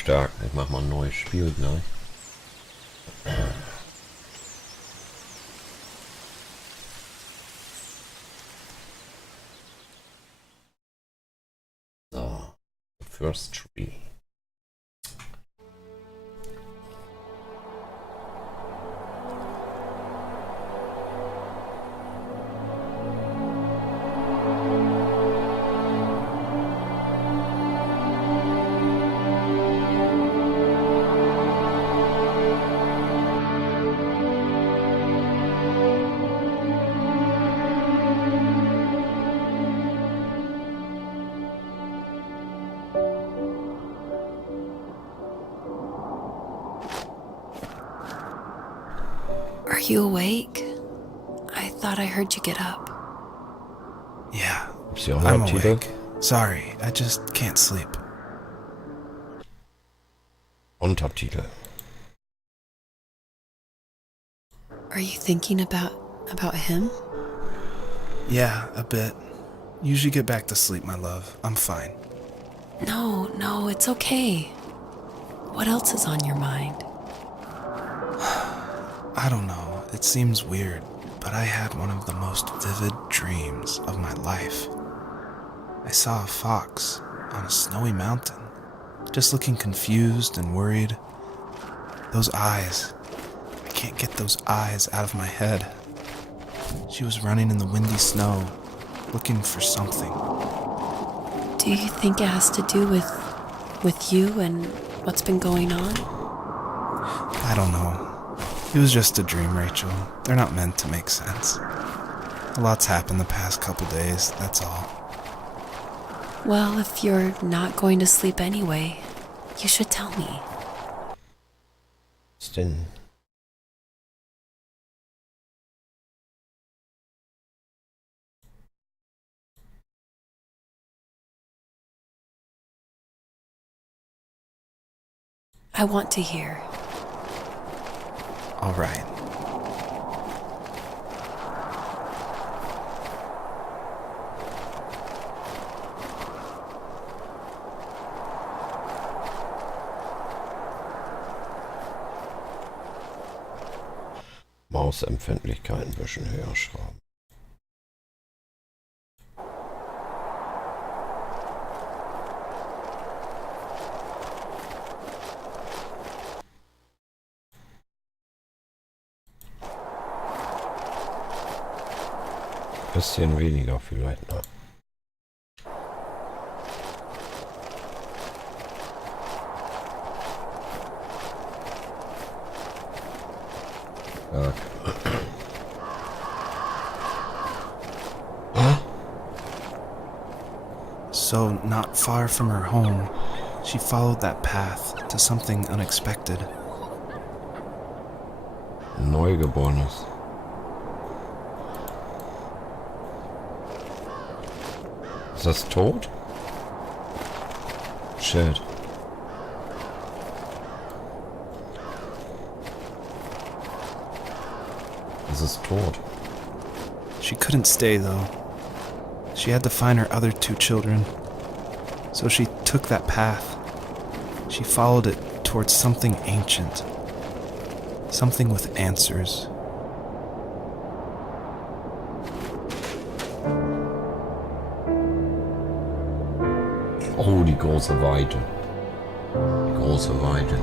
stark. Ich mach mal ein neues Spiel gleich. So, the first tree. Are you awake? I thought I heard you get up. Yeah, Gibt's hier auch I'm Untertitel? awake. Sorry, I just can't sleep. Untertitel. Are you thinking about him? Yeah, a bit. Usually get back to sleep, my love. I'm fine. No, it's okay. What else is on your mind? I don't know, it seems weird, but I had one of the most vivid dreams of my life. I saw a fox on a snowy mountain, just looking confused and worried. Those eyes, I can't get those eyes out of my head. She was running in the windy snow, looking for something. Do you think it has to do with you and what's been going on? I don't know. It was just a dream, Rachel. They're not meant to make sense. A lot's happened the past couple days, that's all. Well, if you're not going to sleep anyway, you should tell me. Was denn? I want to hear. All right. Mausempfindlichkeit ein bisschen höher schrauben. Bisschen weniger vielleicht noch. Ja. So, not far from her home, she followed that path to something unexpected. Neugeborenes. Ist das tot? Shit. Es ist tot. She couldn't stay, though. She had to find her other two children. So she took that path. She followed it towards something ancient. Something with answers. Oh, die große Weite. Die große Weite.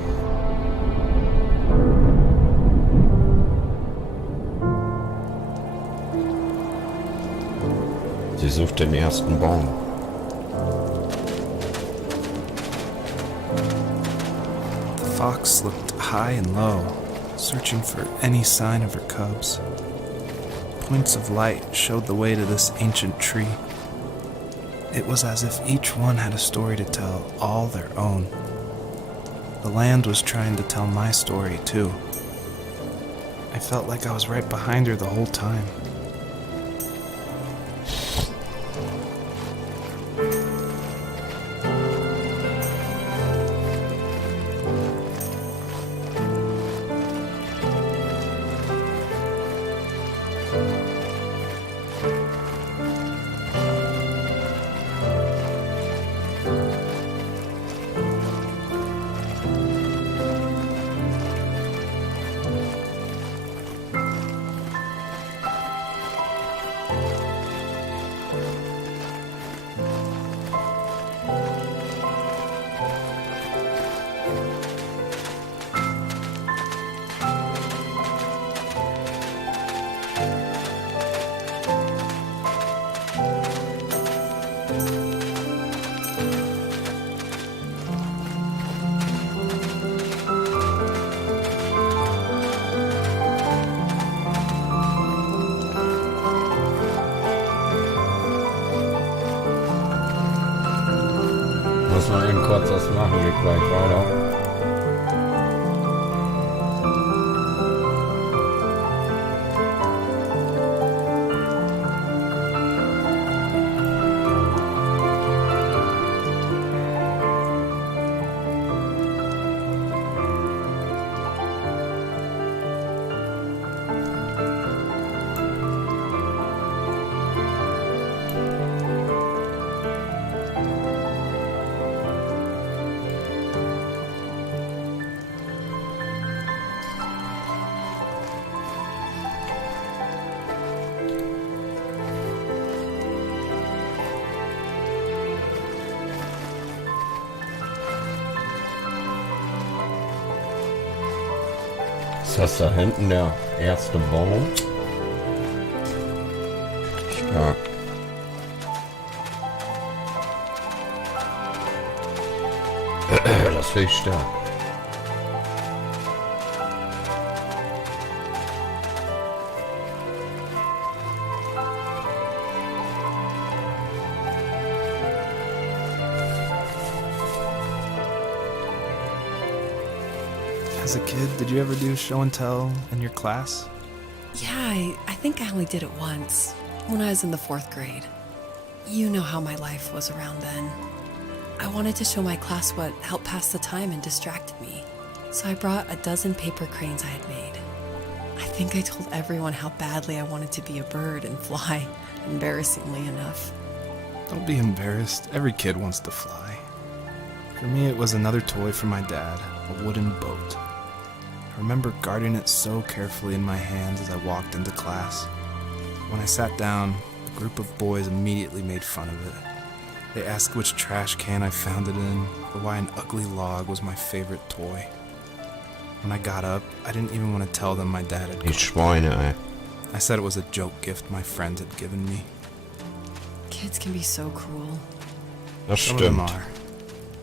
Sie sucht den ersten Baum. The fox looked high and low, searching for any sign of her cubs. Points of light showed the way to this ancient tree. It was as if each one had a story to tell, all their own. The land was trying to tell my story, too. I felt like I was right behind her the whole time. Muss mal eben kurz was machen, geht gleich weiter. Ist das da hinten der erste Baum? Stark. Das finde ich stark. As a kid, did you ever do show and tell in your class? Yeah, I think I only did it once, when I was in the 4th grade. You know how my life was around then. I wanted to show my class what helped pass the time and distracted me. So I brought a dozen paper cranes I had made. I think I told everyone how badly I wanted to be a bird and fly, embarrassingly enough. Don't be embarrassed. Every kid wants to fly. For me, it was another toy from my dad, a wooden boat. I remember guarding it so carefully in my hands as I walked into class. When I sat down, a group of boys immediately made fun of it. They asked which trash can I found it in, or why an ugly log was my favorite toy. When I got up, I didn't even want to tell them my dad had Die gone. Schweine, ey. I said it was a joke gift my friends had given me. Kids can be so cruel. Das Some of them stimmt. are.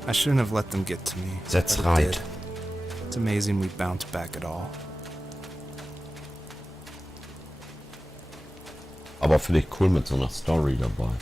I shouldn't have let them get to me. That's but it right. did. It's amazing we bounced back at all. Aber vielleicht cool mit so einer Story dabei.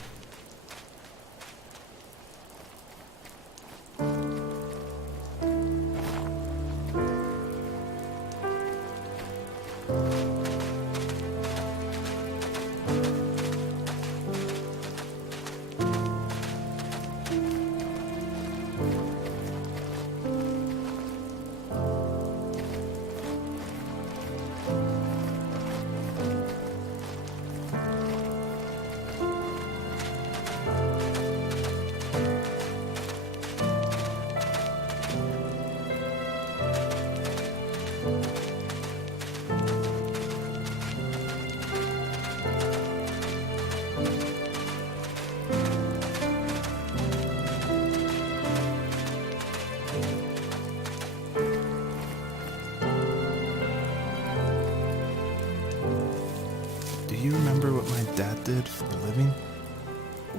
Do you remember what my dad did for a living?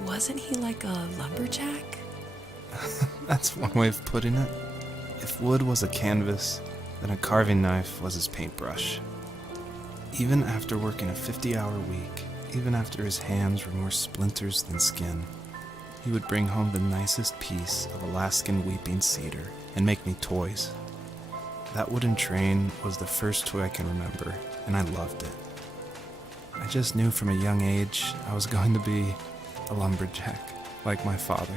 Wasn't he like a lumberjack? That's one way of putting it. If wood was a canvas, then a carving knife was his paintbrush. Even after working a 50-hour week, even after his hands were more splinters than skin, he would bring home the nicest piece of Alaskan weeping cedar and make me toys. That wooden train was the first toy I can remember, and I loved it. I just knew from a young age I was going to be a lumberjack, like my father.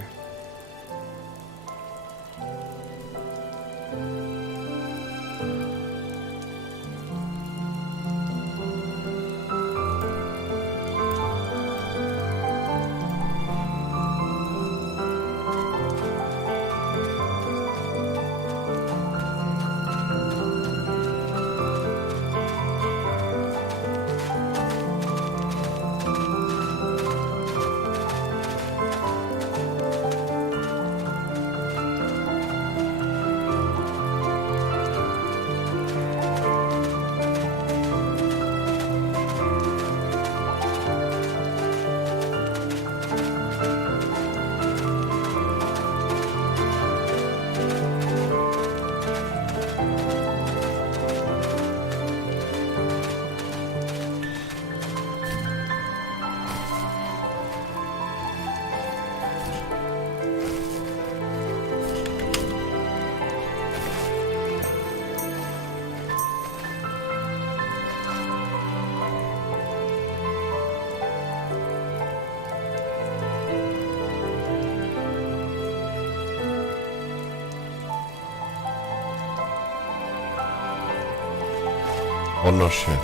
Wunderschön.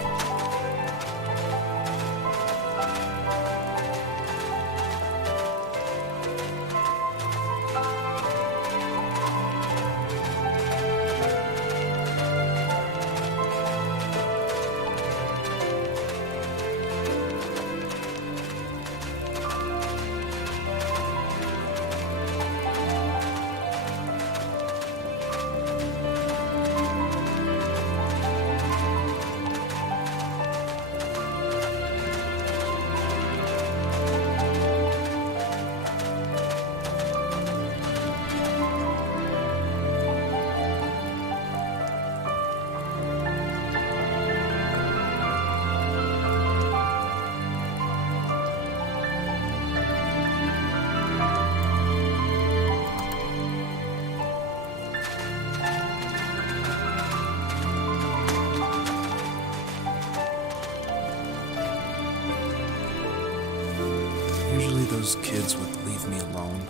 Usually those kids would leave me alone,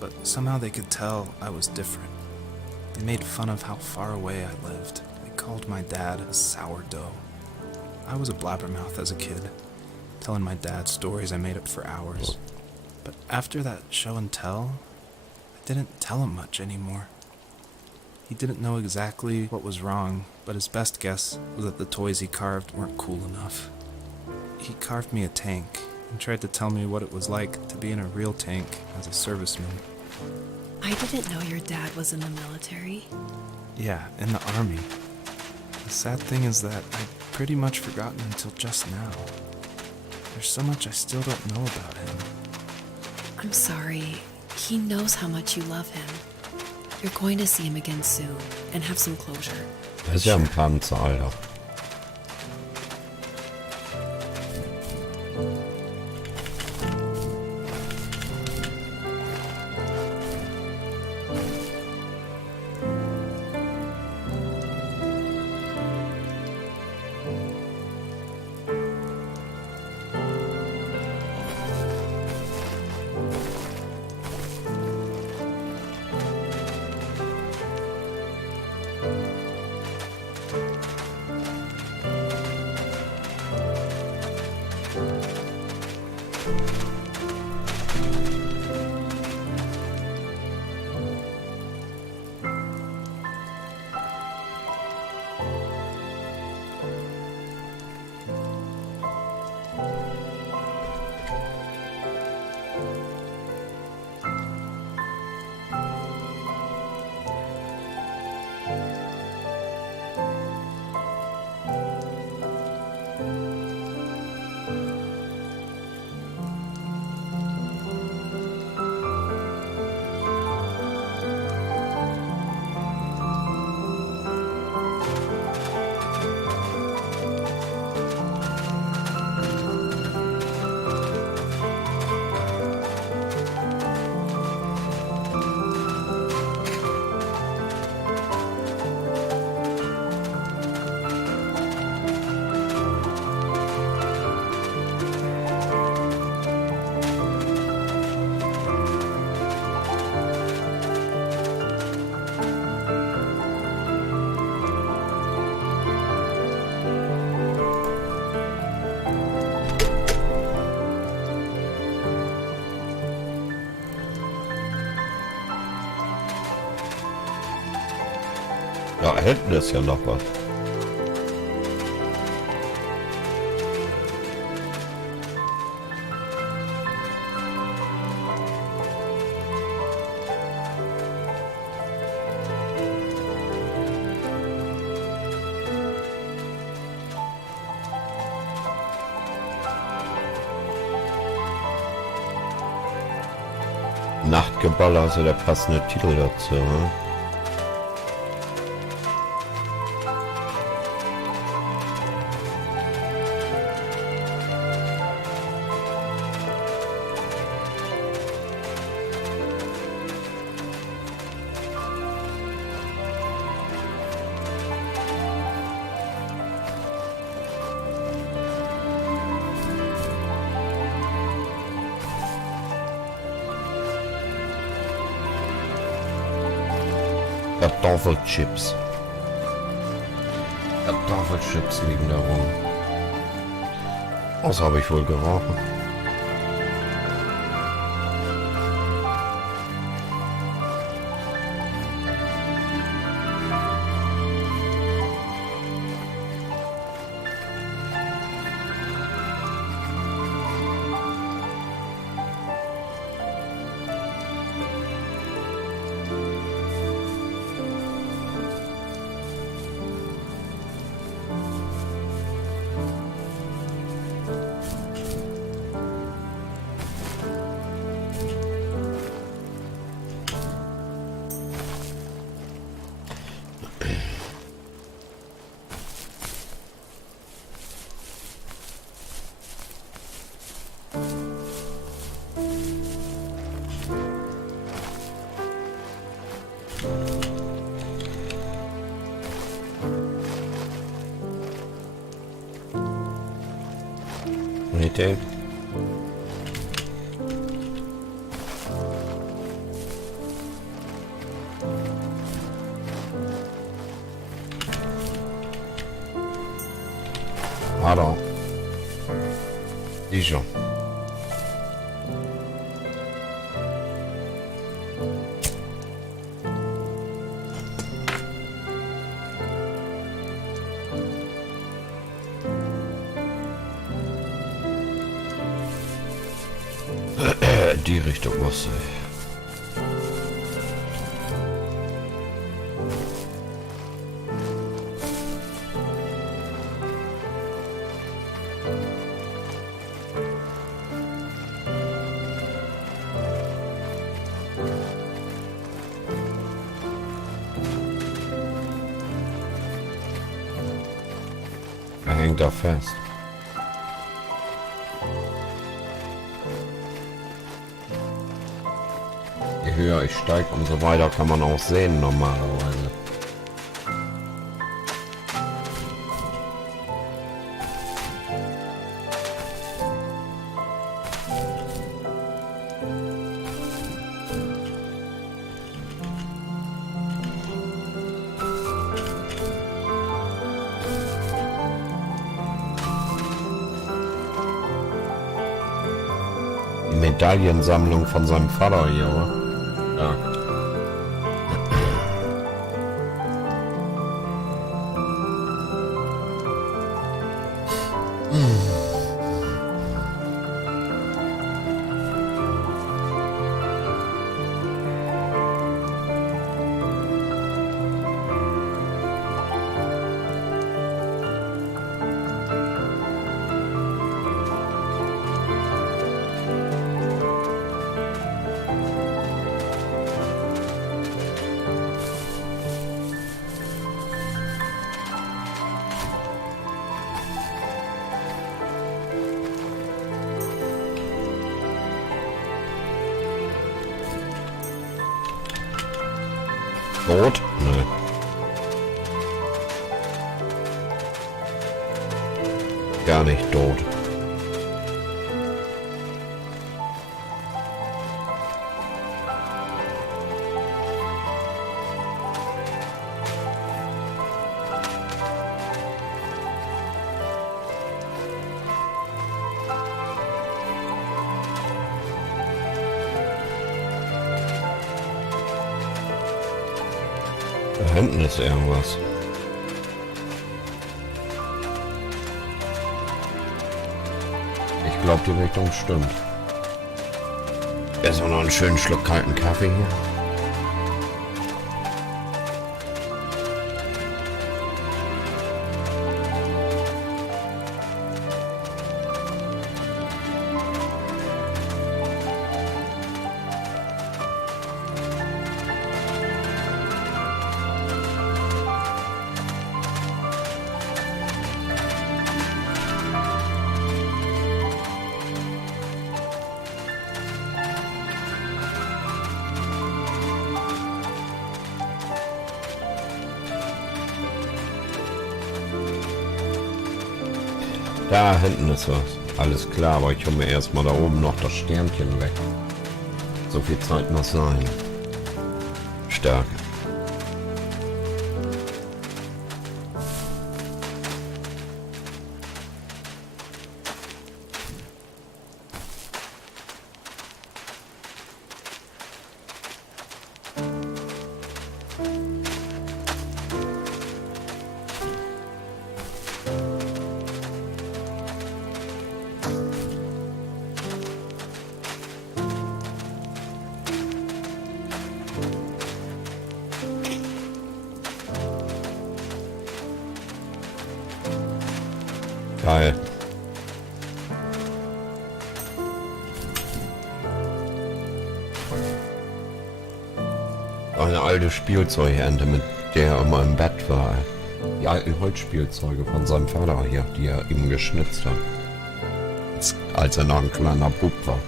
but somehow they could tell I was different. They made fun of how far away I lived. They called my dad a sourdough. I was a blabbermouth as a kid, telling my dad stories I made up for hours. But after that show and tell, I didn't tell him much anymore. He didn't know exactly what was wrong, but his best guess was that the toys he carved weren't cool enough. He carved me a tank and tried to tell me what it was like to be in a real tank as a serviceman. I didn't know your dad was in the military. Yeah, in the army. The sad thing is that I'd pretty much forgotten until just now. There's so much I still don't know about him. I'm sorry. He knows how much you love him. You're going to see him again soon and have some closure. Er ist ja ein Panzer, Alter. Ja, hinten ist ja noch was. Nachtgeballer, also der passende Titel dazu, ne? Kartoffelchips. Tafelchips liegen da rum. Was habe ich wohl gerochen? Idee. Hallo. Dijon. Die Richtung muss ich. Er hängt da fest. Je höher ich steige, umso weiter kann man auch sehen normalerweise. Die Medaillensammlung von seinem Vater hier, oder? Ja. Rot? Nö. Gar nicht tot. Da hinten ist irgendwas. Ich glaube, die Richtung stimmt. Erstmal noch einen schönen Schluck kalten Kaffee hier. Da hinten ist was. Alles klar, aber ich hole mir erstmal da oben noch das Sternchen weg. So viel Zeit muss sein. Stärke. Eine alte Spielzeugente, mit der er immer im Bett war. Die alten Holzspielzeuge von seinem Vater hier, die er ihm geschnitzt hat. Als er noch ein kleiner Bub war.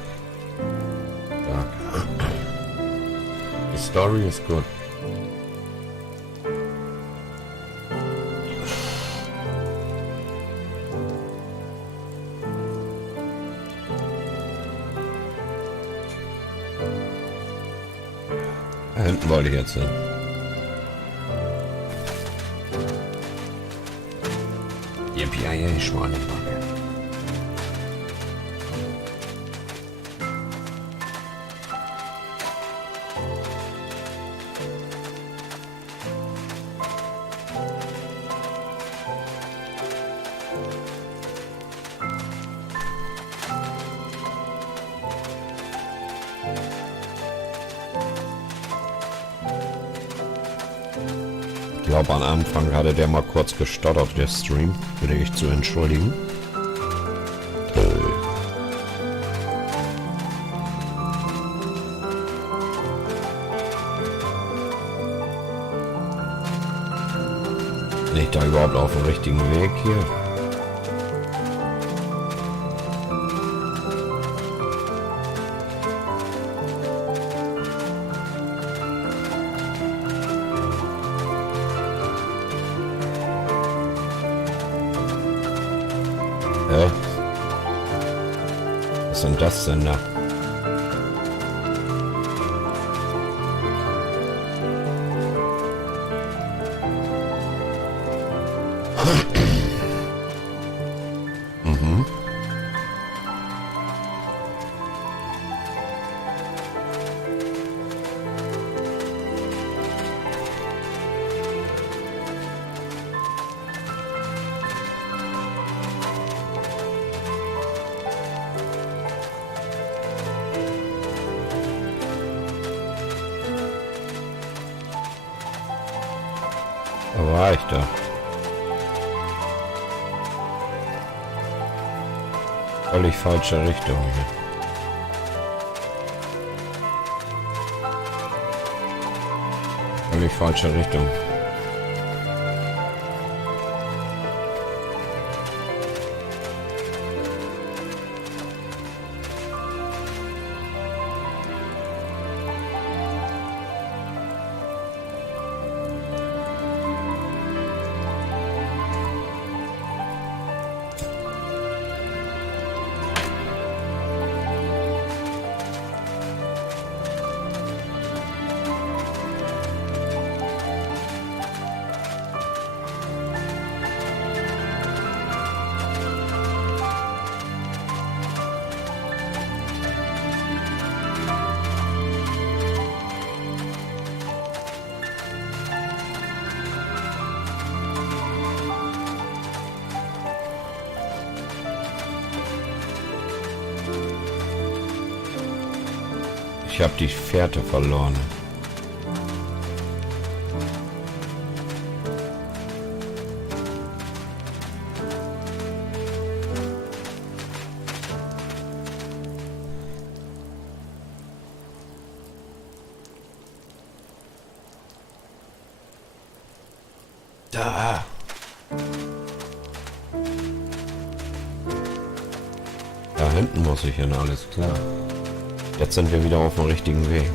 Ja. Die Story ist gut. Da hinten wollte ich jetzt hin. Yippie, Schweinebacke. Ich glaube, am Anfang hatte der mal kurz gestottert, der Stream. Bitte ich zu entschuldigen. Bin ich da überhaupt auf dem richtigen Weg hier? Was sind das denn da? Mhm. Da war ich da. Völlig falsche Richtung hier. Völlig falsche Richtung. Ich habe die Fährte verloren. Da. Da hinten muss ich hin, alles klar. Jetzt sind wir wieder auf dem richtigen Weg.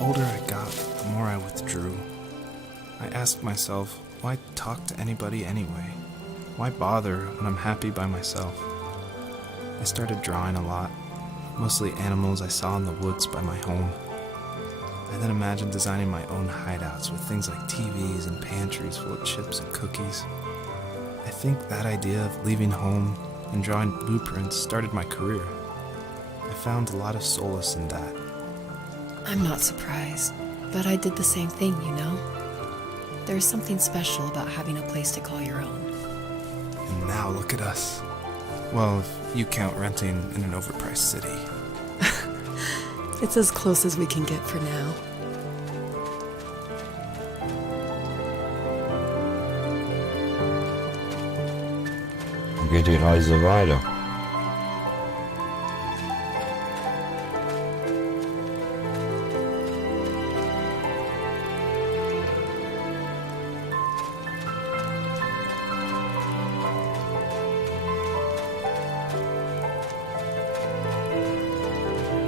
older I got, the more I withdrew. I asked myself, why talk to anybody anyway? Why bother when I'm happy by myself? I started drawing a lot, mostly animals I saw in the woods by my home. I then imagined designing my own hideouts with things like TVs and pantries full of chips and cookies. I think that idea of leaving home and drawing blueprints started my career. I found a lot of solace in that. I'm not surprised, but I did the same thing, you know? There's something special about having a place to call your own. And now look at us. Well, if you count renting in an overpriced city. It's as close as we can get for now. Geht die Reise weiter.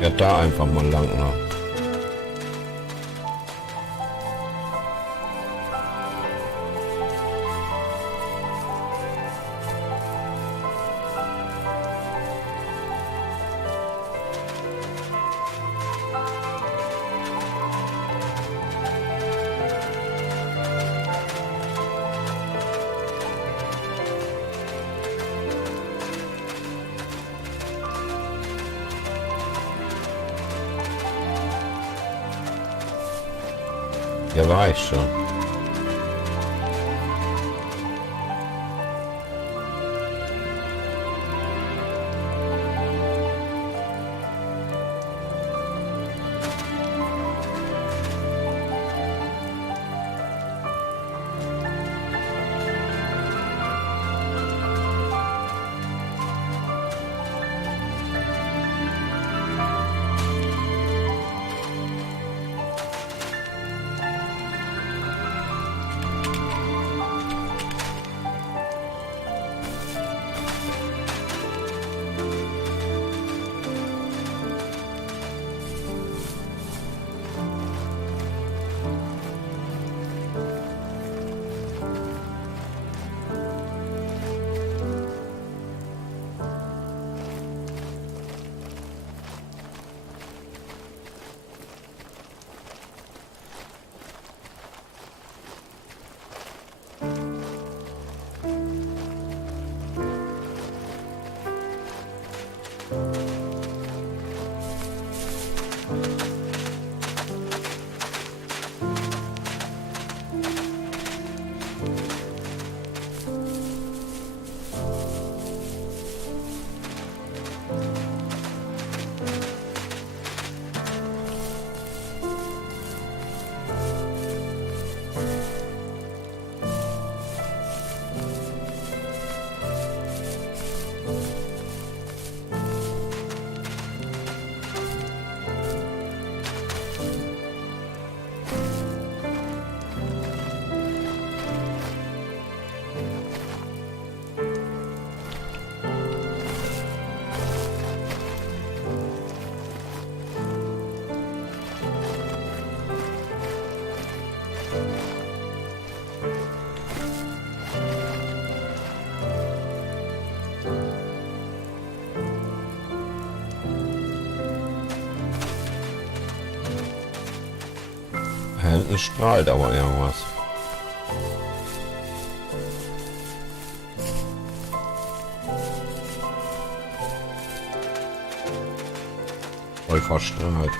Ja, da einfach mal lang, ne? Ja, war ich schon. Hinten strahlt aber irgendwas. Voll verstrahlt.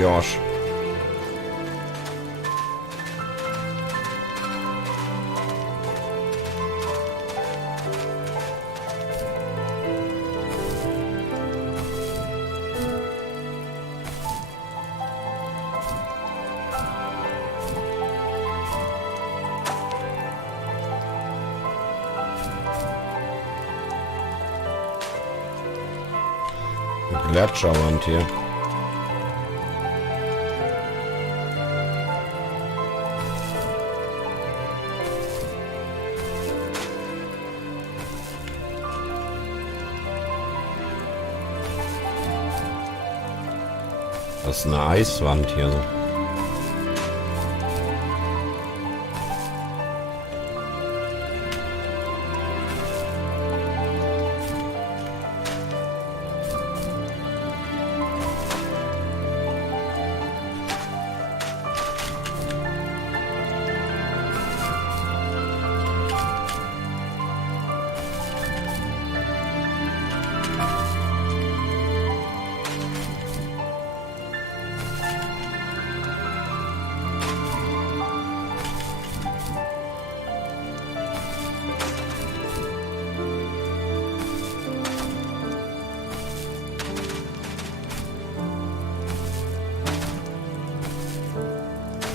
Josh. Gletscherwand hier. Das ist eine Eiswand hier so.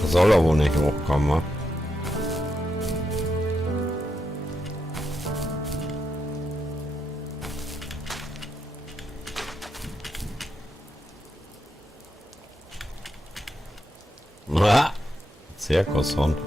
Soll er wohl nicht hochkommen, wa? Zirkushund.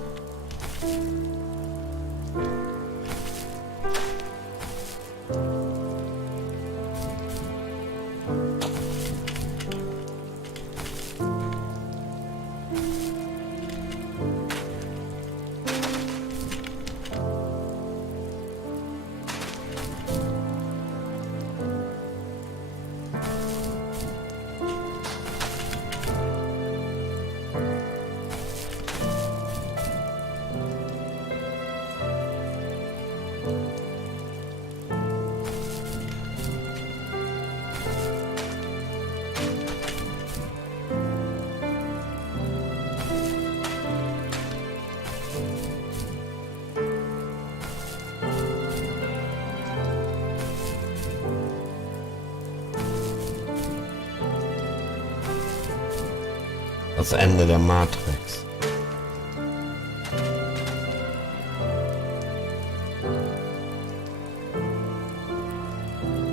Das Ende der Matrix.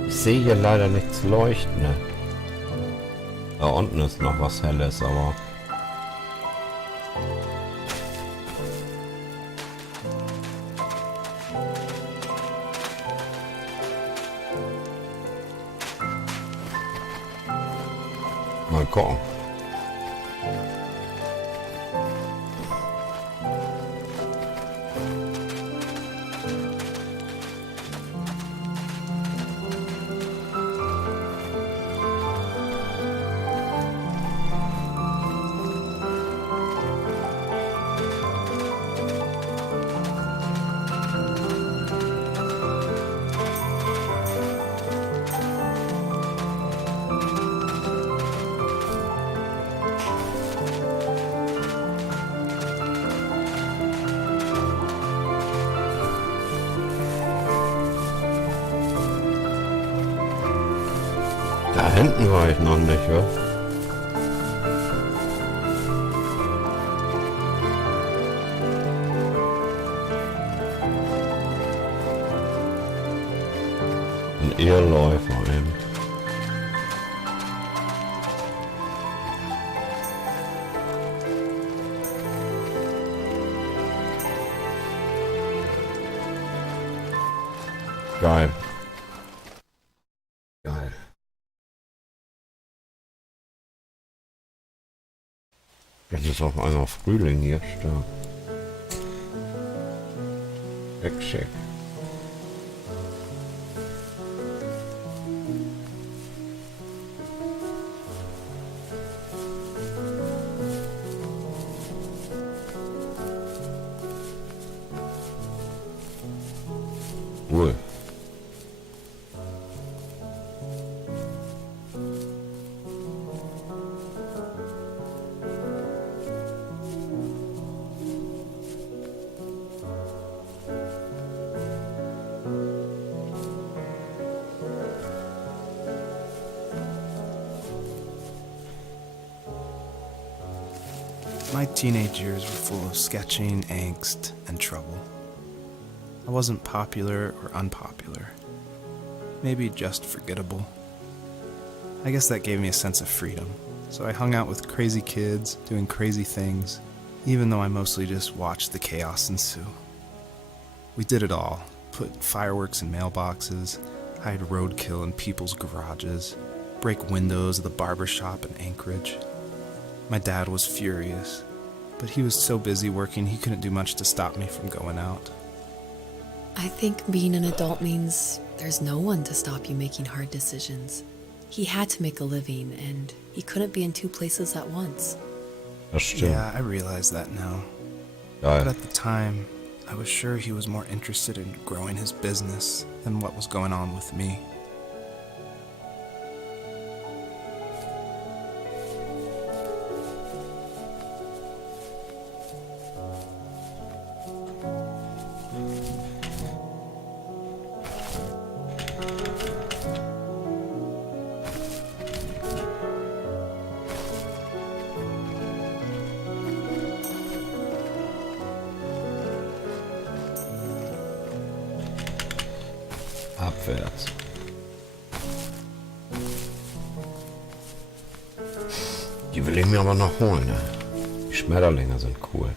Ich sehe hier leider nichts leuchten. Ne? Da unten ist noch was Helles, aber... Mal gucken. Da hinten war ich noch nicht, ja? Ein Irrläufer eben. Geil. Geil. Jetzt ist auf einmal Frühling hier, stark. Schick. Cool. teenage years were full of sketching, angst, and trouble. I wasn't popular or unpopular. Maybe just forgettable. I guess that gave me a sense of freedom, so I hung out with crazy kids, doing crazy things, even though I mostly just watched the chaos ensue. We did it all. Put fireworks in mailboxes, hide roadkill in people's garages, break windows of the barber shop in Anchorage. My dad was furious, but he was so busy working he couldn't do much to stop me from going out. I think being an adult means there's no one to stop you making hard decisions. He had to make a living, and he couldn't be in two places at once. Das stimmt. Yeah, I realize that now. Geil. But at the time, I was sure he was more interested in growing his business than what was going on with me. Abwärts. Die will ich mir aber noch holen, ne? Die Schmetterlinge sind cool.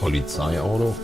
Polizeiauto.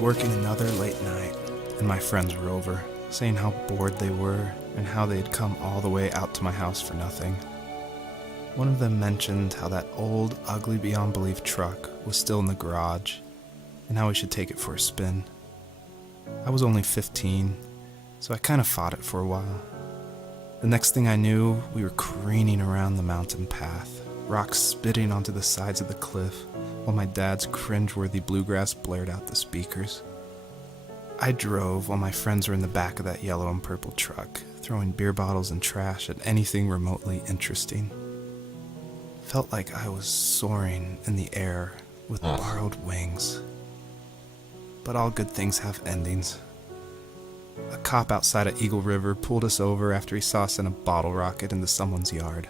Working another late night, and my friends were over, saying how bored they were and how they had come all the way out to my house for nothing. One of them mentioned how that old, ugly beyond belief truck was still in the garage, and how we should take it for a spin. I was only 15, so I kind of fought it for a while. The next thing I knew, we were careening around the mountain path, rocks spitting onto the sides of the cliff, while my dad's cringeworthy bluegrass blared out the speakers. I drove while my friends were in the back of that yellow and purple truck, throwing beer bottles and trash at anything remotely interesting. Felt like I was soaring in the air with borrowed wings. But all good things have endings. A cop outside of Eagle River pulled us over after he saw us in a bottle rocket into someone's yard.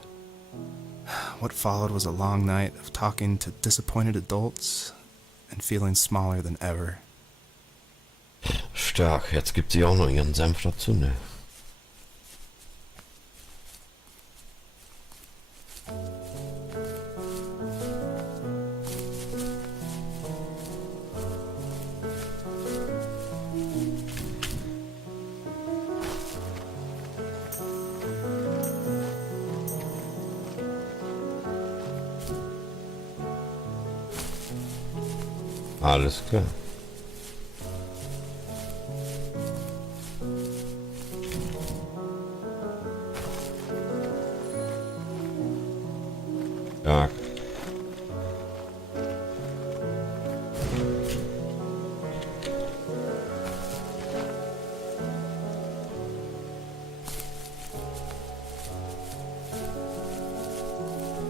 What followed was a long night of talking to disappointed adults and feeling smaller than ever. Stark, jetzt gibt sie auch noch ihren Senf dazu, ne? Alles klar. Ja.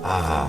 Ah.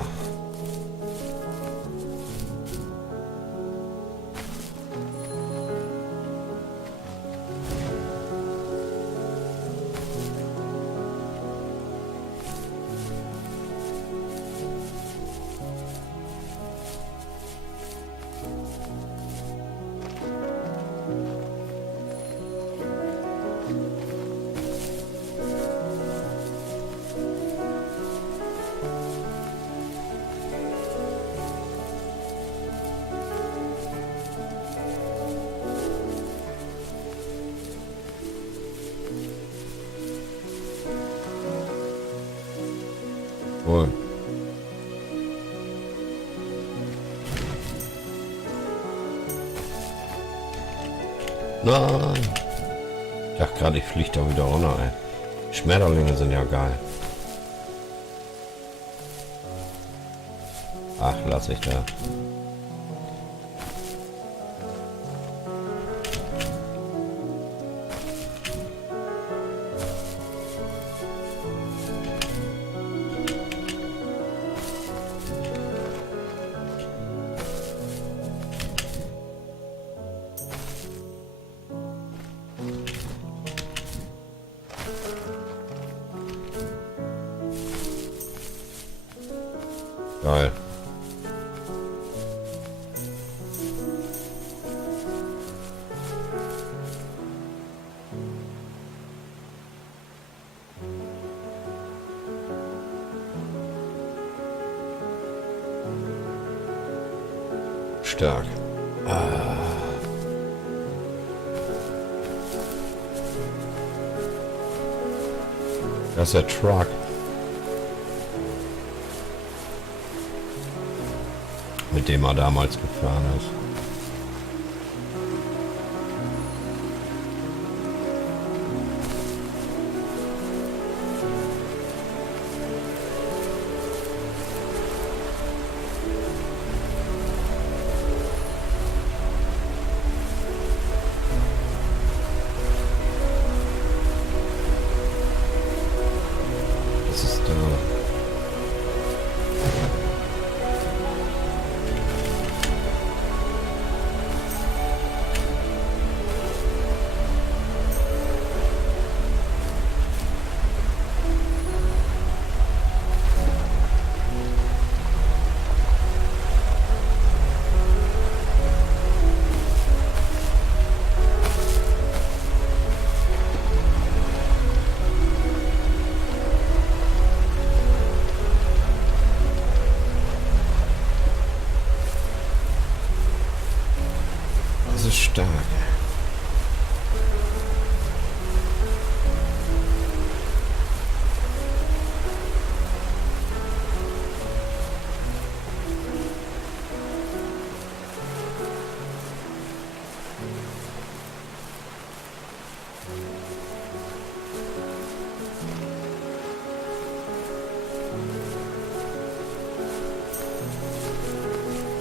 Wohl. Nein! Ich dachte gerade, ich fliege da wieder runter, ey. Schmetterlinge sind ja geil. Ach, lass ich da. Geil. Stark. Das ist der Truck. Mit dem er damals gefahren ist. Was ist da? Das ist stark.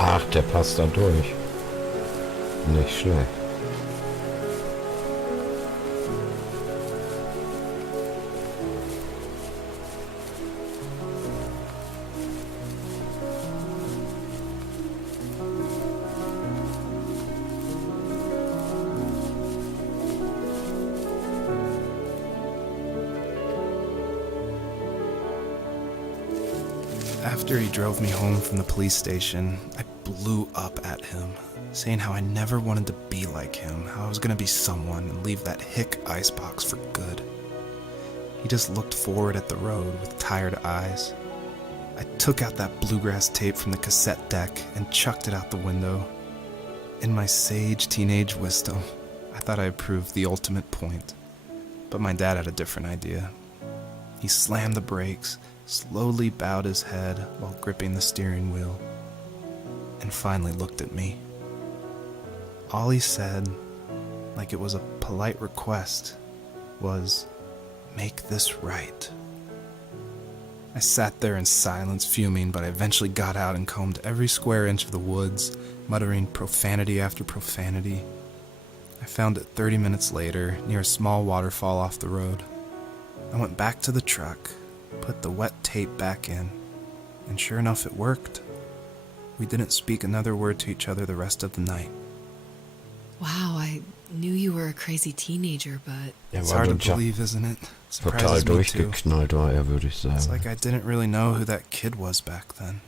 Ach, der passt da durch. Nicht schlecht. After he drove me home from the police station, I blew up at him, saying how I never wanted to be like him, how I was going to be someone and leave that hick icebox for good. He just looked forward at the road with tired eyes. I took out that bluegrass tape from the cassette deck and chucked it out the window. In my sage teenage wisdom, I thought I had proved the ultimate point. But my dad had a different idea. He slammed the brakes, slowly bowed his head while gripping the steering wheel, and finally looked at me. All he said, like it was a polite request, was, "Make this right." I sat there in silence, fuming, but I eventually got out and combed every square inch of the woods, muttering profanity after profanity. I found it 30 minutes later, near a small waterfall off the road. I went back to the truck, put the wet tape back in, and sure enough, it worked. We didn't speak another word to each other the rest of the night. Wow, I knew you were a crazy teenager, but... It's hard to believe, isn't it? Total Surprises me too. durchgeknallt war er, würde ich sagen. It's like I didn't really know who that kid was back then.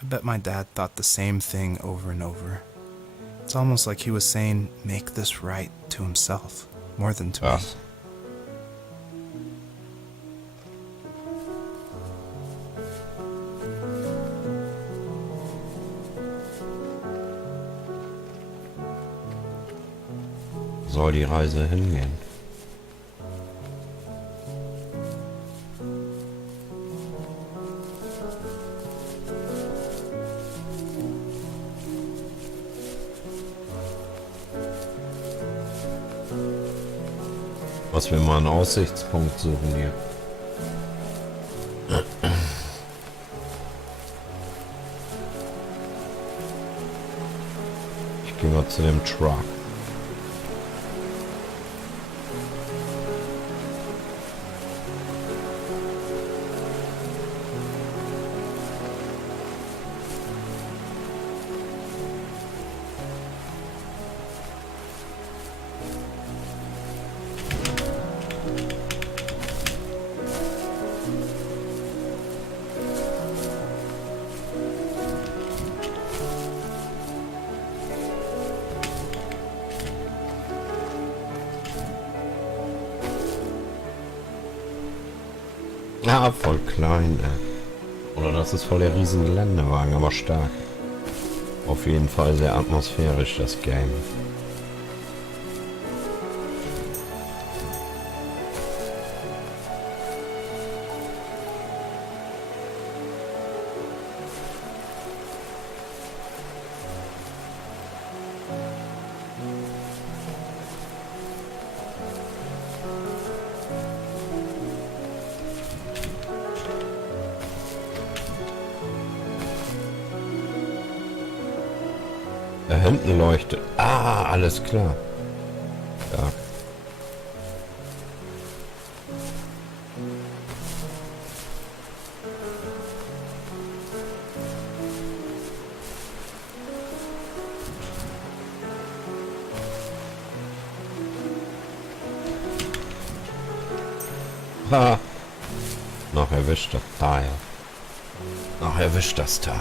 I bet my dad thought the same thing over and over. It's almost like he was saying, "Make this right," to himself, more than to me. Ach. Soll die Reise hingehen? Was wir mal einen Aussichtspunkt suchen hier. Ich gehe mal zu dem Truck. Ja, voll klein, Oder das ist voll der riesen Geländewagen, aber stark. Auf jeden Fall sehr atmosphärisch, das Game. Da hinten leuchtet. Ah, alles klar. Ja. Ha. Noch erwischt das Teil. Noch erwischt das Teil.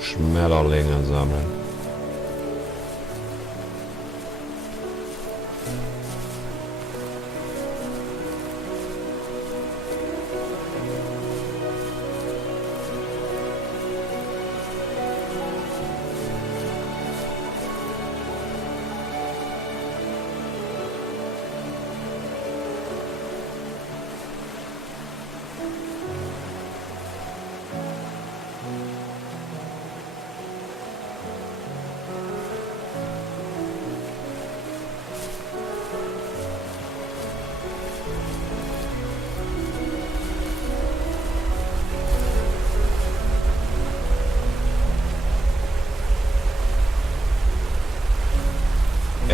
Schmetterlinge sammeln.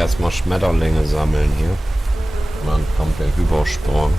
erstmal Schmetterlinge sammeln hier. Und dann kommt der Übersprung.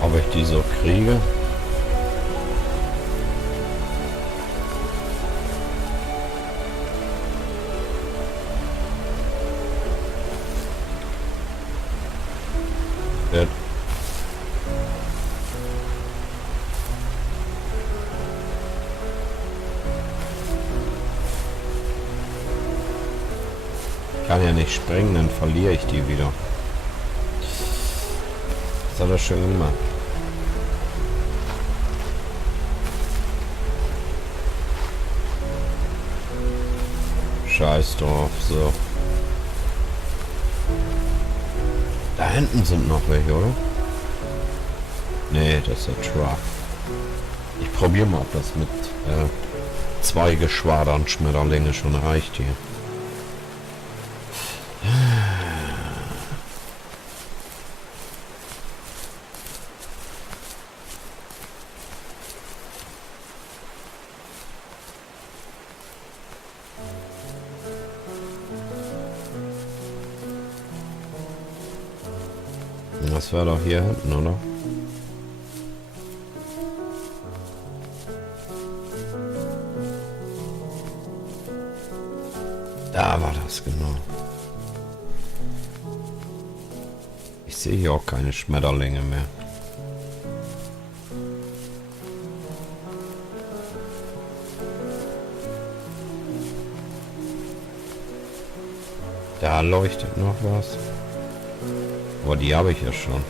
Ob ich die so kriege? Wird. Ich kann ja nicht springen, dann verliere ich die wieder. Das hat er schön gemacht. Scheiß drauf, so. Da hinten sind noch welche, oder? Nee, das ist der Truck. Ich probiere mal, ob das mit 2 Geschwadern Schmetterlinge schon reicht hier. Das war doch hier hinten, oder? Da war das, genau. Ich sehe hier auch keine Schmetterlinge mehr. Da leuchtet noch was. Boah, die habe ich ja schon.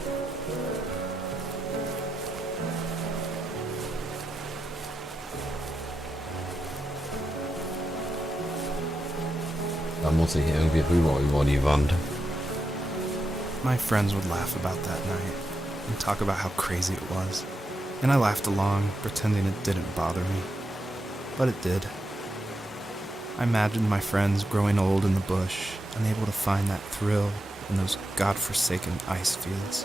Da muss ich irgendwie rüber über die Wand. My friends would laugh about that night and talk about how crazy it was. And I laughed along, pretending it didn't bother me. But it did. I imagined my friends growing old in the bush, unable to find that thrill in those godforsaken ice fields.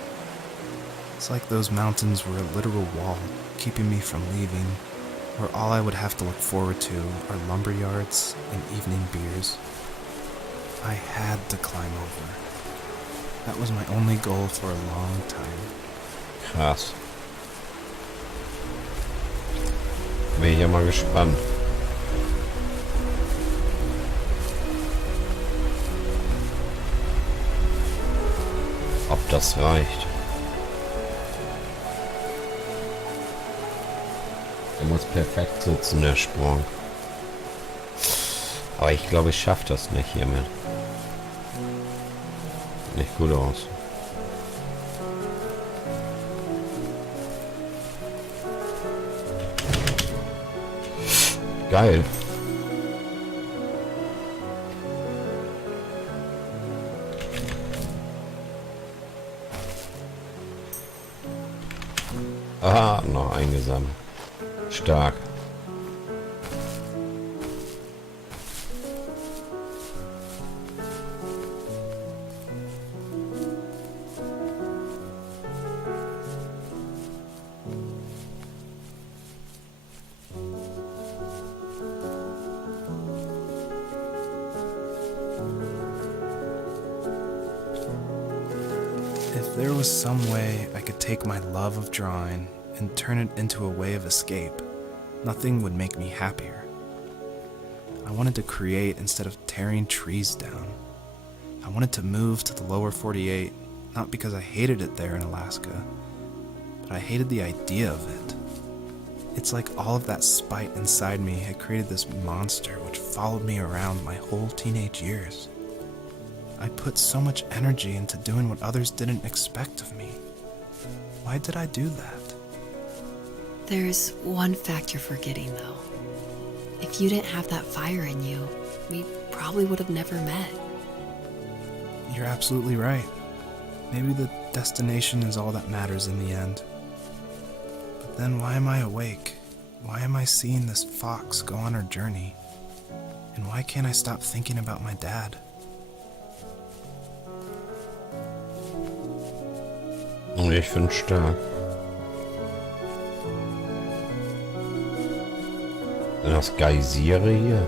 It's like those mountains were a literal wall, keeping me from leaving, where all I would have to look forward to are lumber yards and evening beers. I had to climb over. That was my only goal for a long time. Krass. Bin ich ja mal gespannt. Ob das reicht. Er muss perfekt sitzen, der Sprung. Aber ich glaube, ich schaffe das nicht hiermit. Nicht gut aus. Geil. Ah, noch eingesammelt. Stark. If there was some way I could take my love of drawing and turn it into a way of escape, nothing would make me happier. I wanted to create instead of tearing trees down. I wanted to move to the lower 48, not because I hated it there in Alaska, but I hated the idea of it. It's like all of that spite inside me had created this monster which followed me around my whole teenage years. I put so much energy into doing what others didn't expect of me. Why did I do that? There's one fact you're forgetting, though. If you didn't have that fire in you, we probably would have never met. You're absolutely right. Maybe the destination is all that matters in the end. But then why am I awake? Why am I seeing this fox go on her journey? And why can't I stop thinking about my dad? Ich find's stark. Sind das Geysire hier?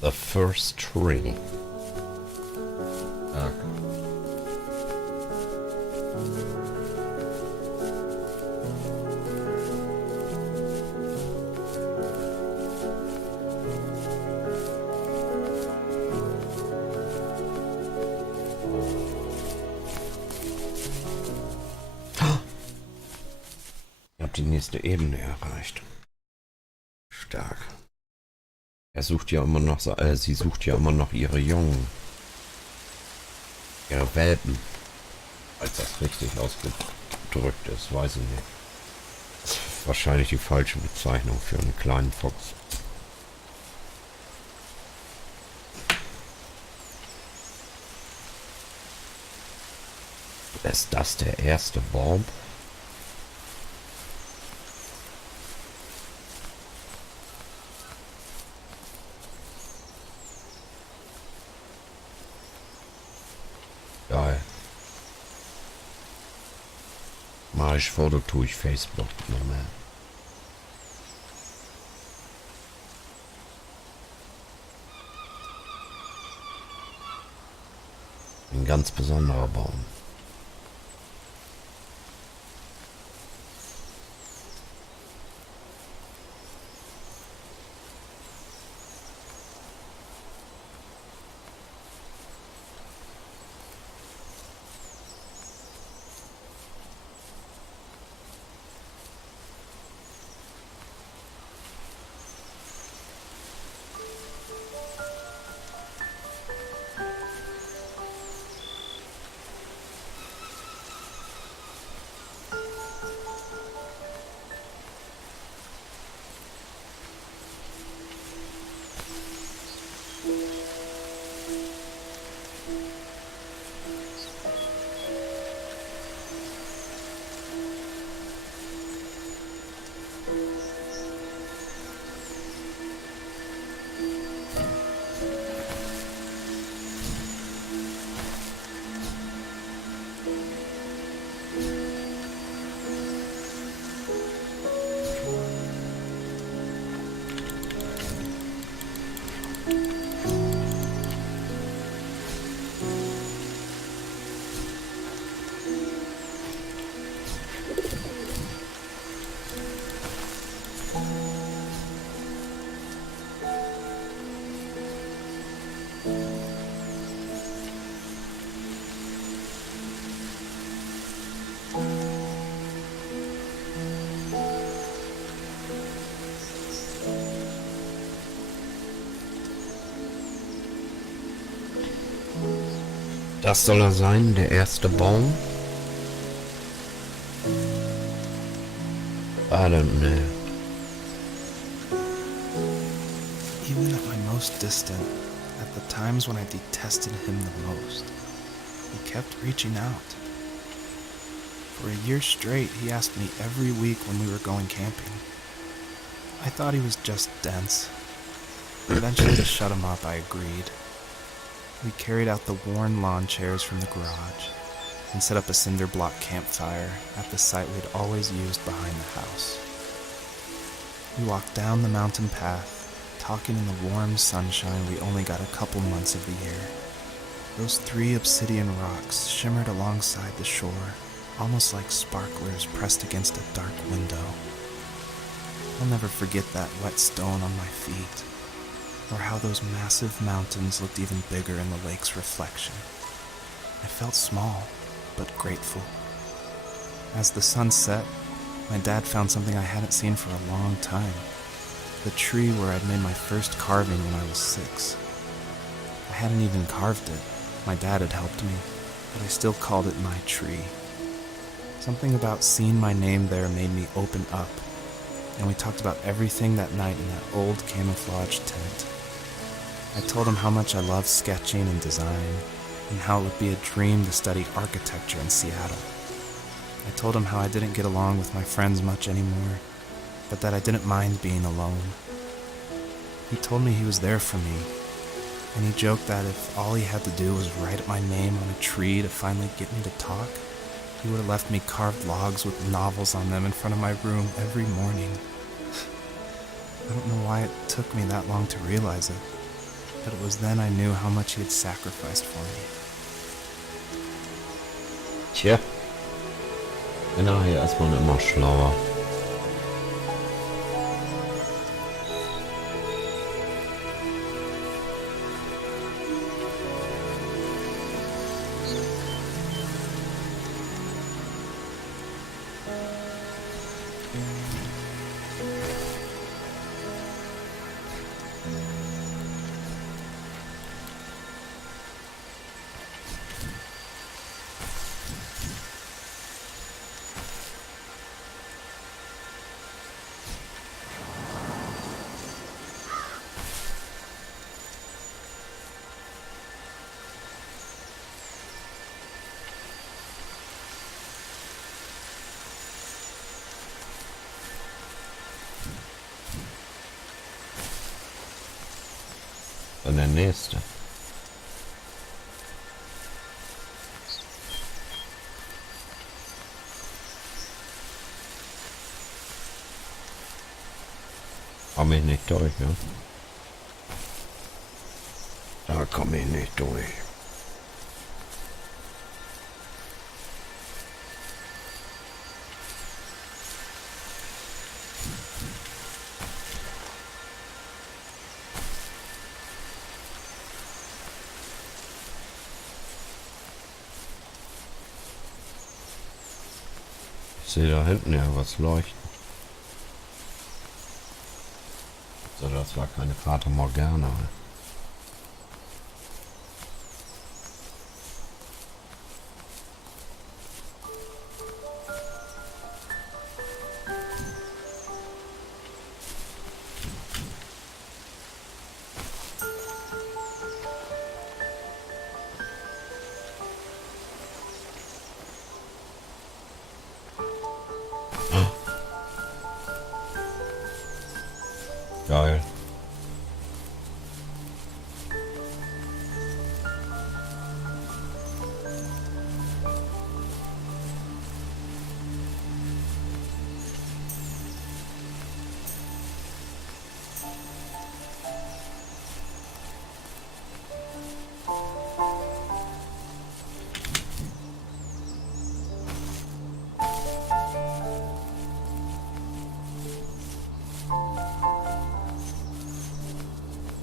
The first tree. Ach. Ich habe die nächste Ebene erreicht. Stark. Er sucht ja immer noch, sie sucht ja immer noch ihre Jungen. Ihre Welpen. Als das richtig ausgedrückt ist, weiß ich nicht. Das ist wahrscheinlich die falsche Bezeichnung für einen kleinen Fuchs. Ist das der erste Baum? Geil. Mach ich Foto, tue ich Facebook noch mehr. Ein ganz besonderer Baum. Das soll er sein, der erste Baum? I don't know. Even at my most distant, at the times when I detested him the most, he kept reaching out. For a year straight, he asked me every week when we were going camping. I thought he was just dense. Eventually, to shut him up, I agreed. We carried out the worn lawn chairs from the garage and set up a cinder block campfire at the site we'd always used behind the house. We walked down the mountain path, talking in the warm sunshine we only got a couple months of the year. Those 3 obsidian rocks shimmered alongside the shore, almost like sparklers pressed against a dark window. I'll never forget that wet stone on my feet, or how those massive mountains looked even bigger in the lake's reflection. I felt small, but grateful. As the sun set, my dad found something I hadn't seen for a long time. The tree where I'd made my first carving when I was 6. I hadn't even carved it. My dad had helped me, but I still called it my tree. Something about seeing my name there made me open up, and we talked about everything that night in that old camouflage tent. I told him how much I loved sketching and design, and how it would be a dream to study architecture in Seattle. I told him how I didn't get along with my friends much anymore, but that I didn't mind being alone. He told me he was there for me, and he joked that if all he had to do was write my name on a tree to finally get me to talk, he would have left me carved logs with novels on them in front of my room every morning. I don't know why it took me that long to realize it, but it was then I knew how much he had sacrificed for me. Tja. Nachher ist man immer schlauer. Und der nächste. Komm ich nicht durch, ja? Da komme ich nicht durch. Ich sehe da hinten ja was leuchten. So, das war keine Fata Morgana. Geil.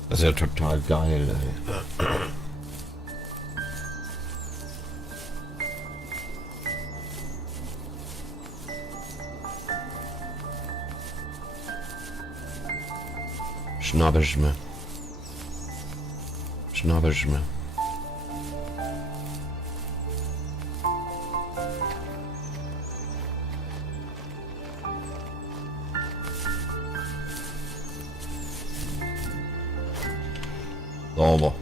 Das ist ja total geil, ey. Schnabisch mir. Schnabisch mir. Sauber.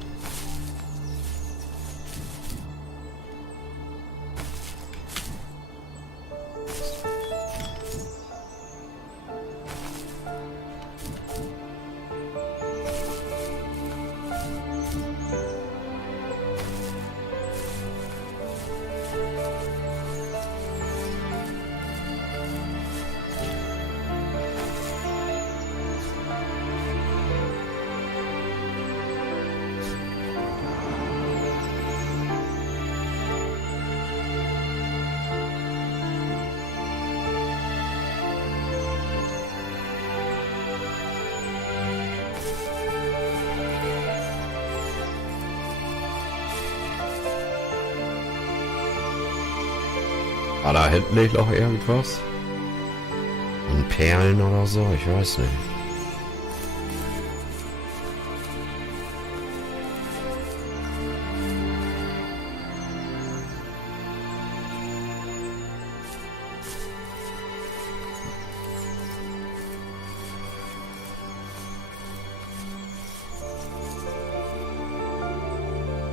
War da hinten nicht noch irgendwas? Und Perlen oder so? Ich weiß nicht.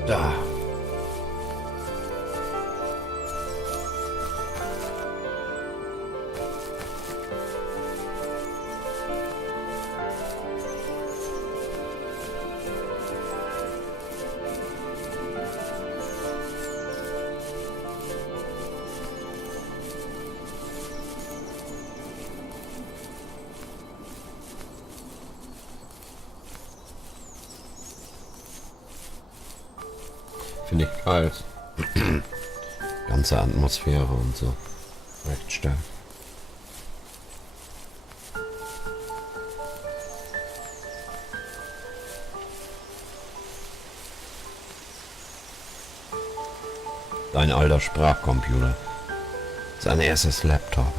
Da. Finde ich geil. Ganze Atmosphäre und so. Recht stark. Dein alter Sprachcomputer. Sein erstes Laptop.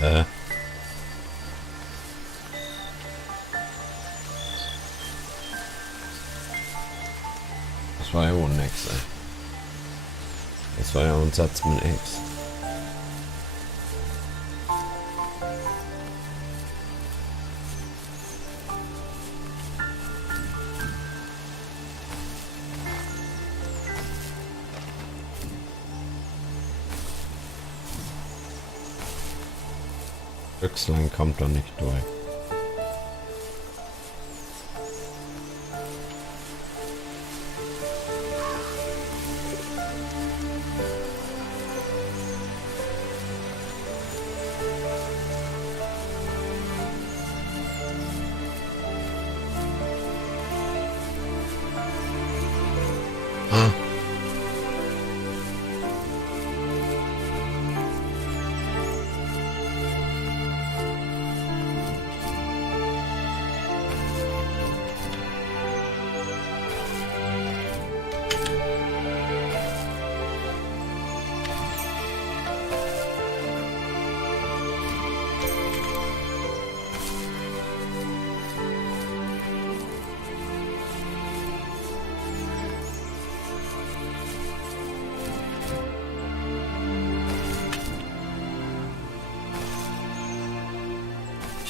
Ja. Das war ja auch nix, ey. Das war ja ein Satz mit X. Y kommt da nicht durch.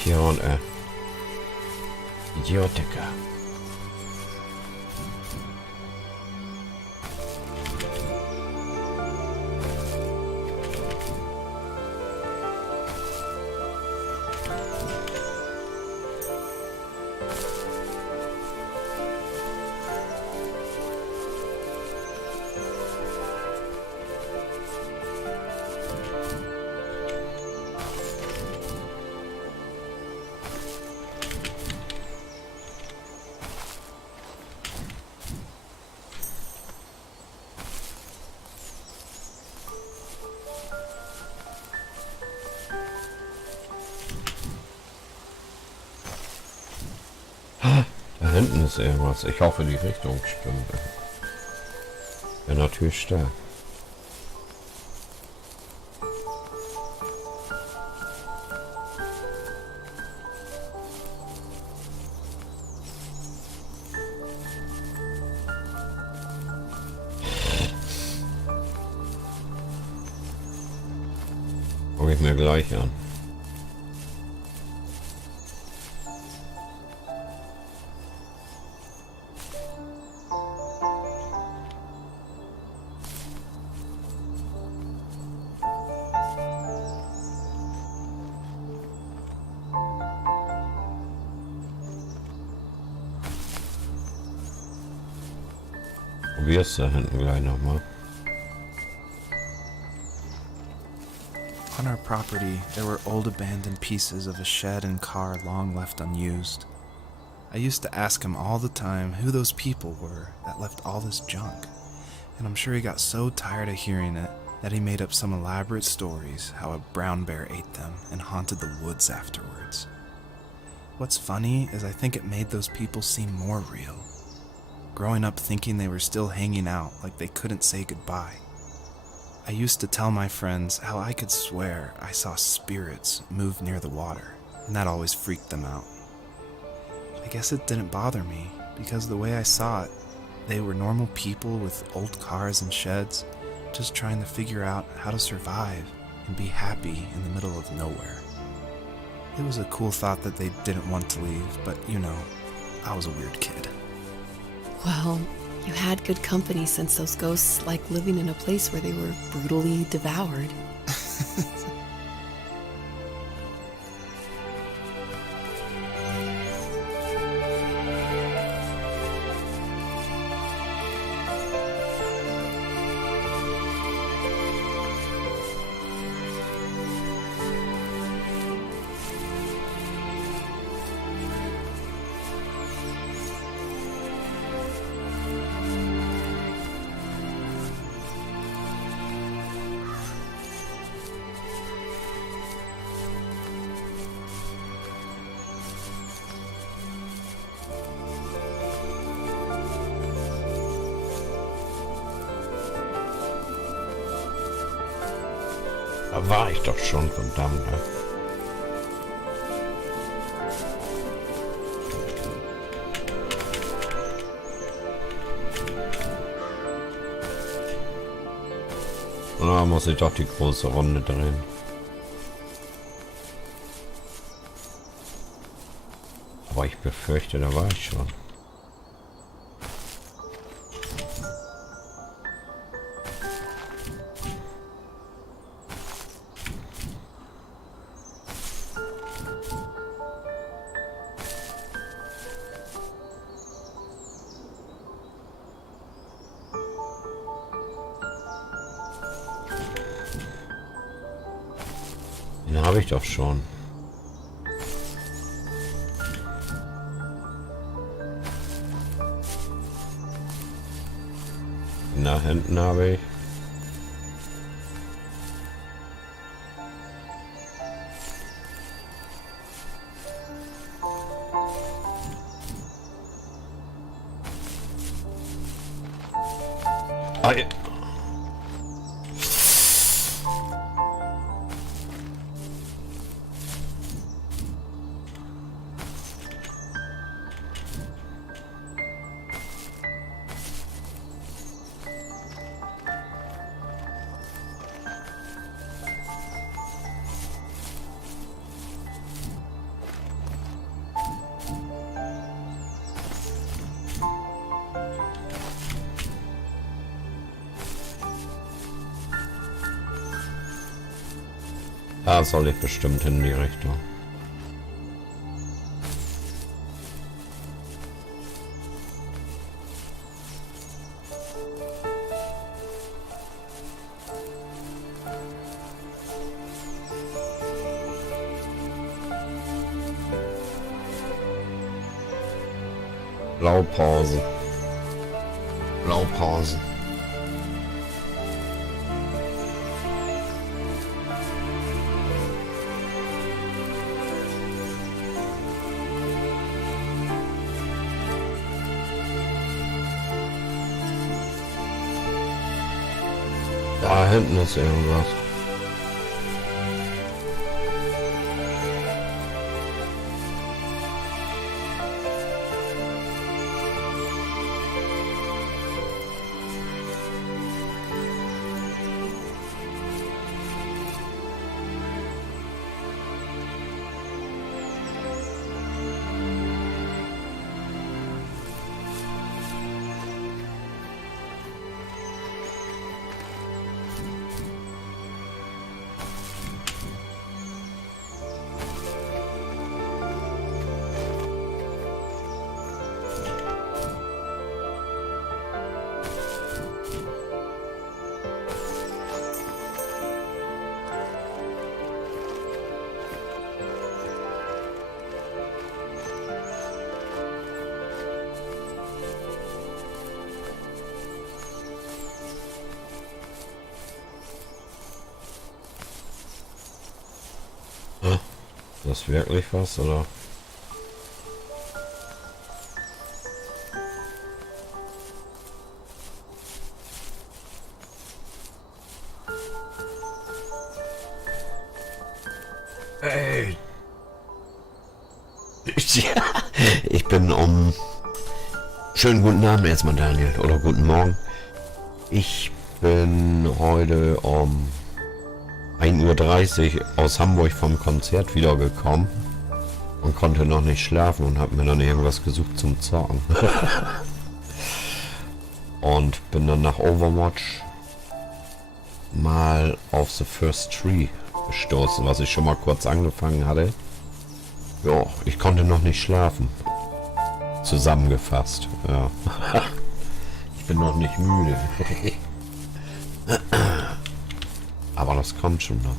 Hier und Idiotiker. Da hinten ist irgendwas. Ich hoffe, die Richtung stimmt. Ja, natürlich stark. Guck ich mir gleich an. Probier's da hinten gleich nochmal. On our property, there were old abandoned pieces of a shed and car long left unused. I used to ask him all the time who those people were that left all this junk, and I'm sure he got so tired of hearing it that he made up some elaborate stories how a brown bear ate them and haunted the woods afterwards. What's funny is I think it made those people seem more real, growing up thinking they were still hanging out like they couldn't say goodbye. I used to tell my friends how I could swear I saw spirits move near the water, and that always freaked them out. I guess it didn't bother me, because the way I saw it, they were normal people with old cars and sheds, just trying to figure out how to survive and be happy in the middle of nowhere. It was a cool thought that they didn't want to leave, but you know, I was a weird kid. Well, you had good company since those ghosts like living in a place where they were brutally devoured. Da war ich doch schon, verdammt. Ne? Und dann muss ich doch die große Runde drehen. Aber ich befürchte, da war ich schon. Den habe ich doch schon. Nach hinten habe ich. Ah, ja. Da soll ich bestimmt in die Richtung. Blaupause. Blaupause. Da hinten ist irgendwas. das wirklich was, oder? Ey. Ja, ich bin schönen guten Abend erstmal, Daniel. Oder guten Morgen. Ich bin heute um 1:30 Uhr aus Hamburg vom Konzert wiedergekommen und konnte noch nicht schlafen und habe mir dann irgendwas gesucht zum Zocken. Und bin dann nach Overwatch mal auf The First Tree gestoßen, was ich schon mal kurz angefangen hatte. Ja, ich konnte noch nicht schlafen. Zusammengefasst, ja. Ich bin noch nicht müde. Aber das kommt schon noch.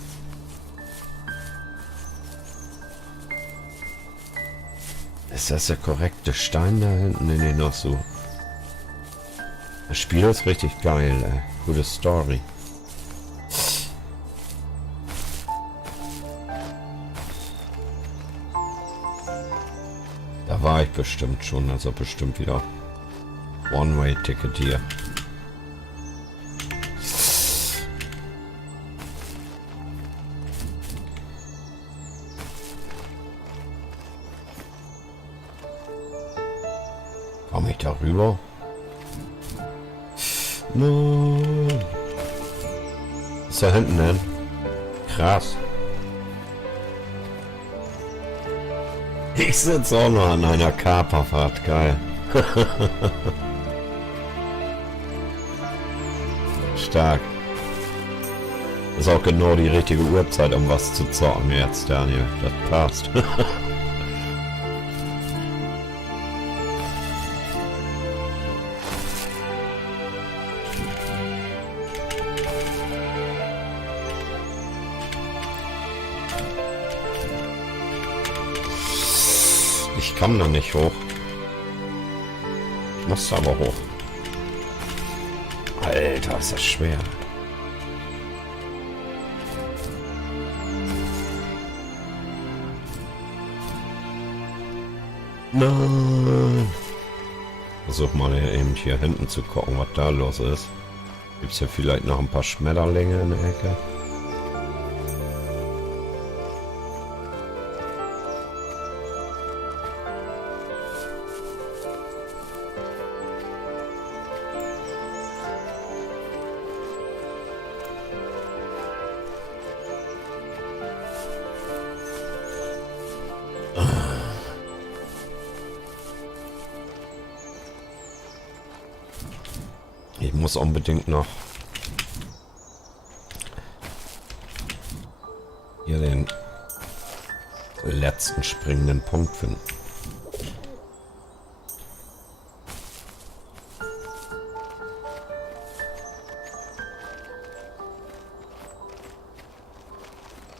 Ist das der korrekte Stein da hinten? Nee, noch so. Das Spiel ist richtig geil, ey. Gute Story. Da war ich bestimmt schon, also bestimmt wieder One-Way-Ticket hier. Komme ich da rüber? Nein. Was ist da hinten denn? Krass. Ich sitze auch noch an einer Kaperfahrt, geil. Stark. Ist auch genau die richtige Uhrzeit, um was zu zocken jetzt, Daniel. Das passt. Ich komme da nicht hoch. Ich muss aber hoch. Alter, ist das schwer. Nein. Versuch mal eben hier hinten zu gucken, was da los ist. Gibt's hier vielleicht noch ein paar Schmetterlinge in der Ecke? Ich muss unbedingt noch hier den letzten springenden Punkt finden.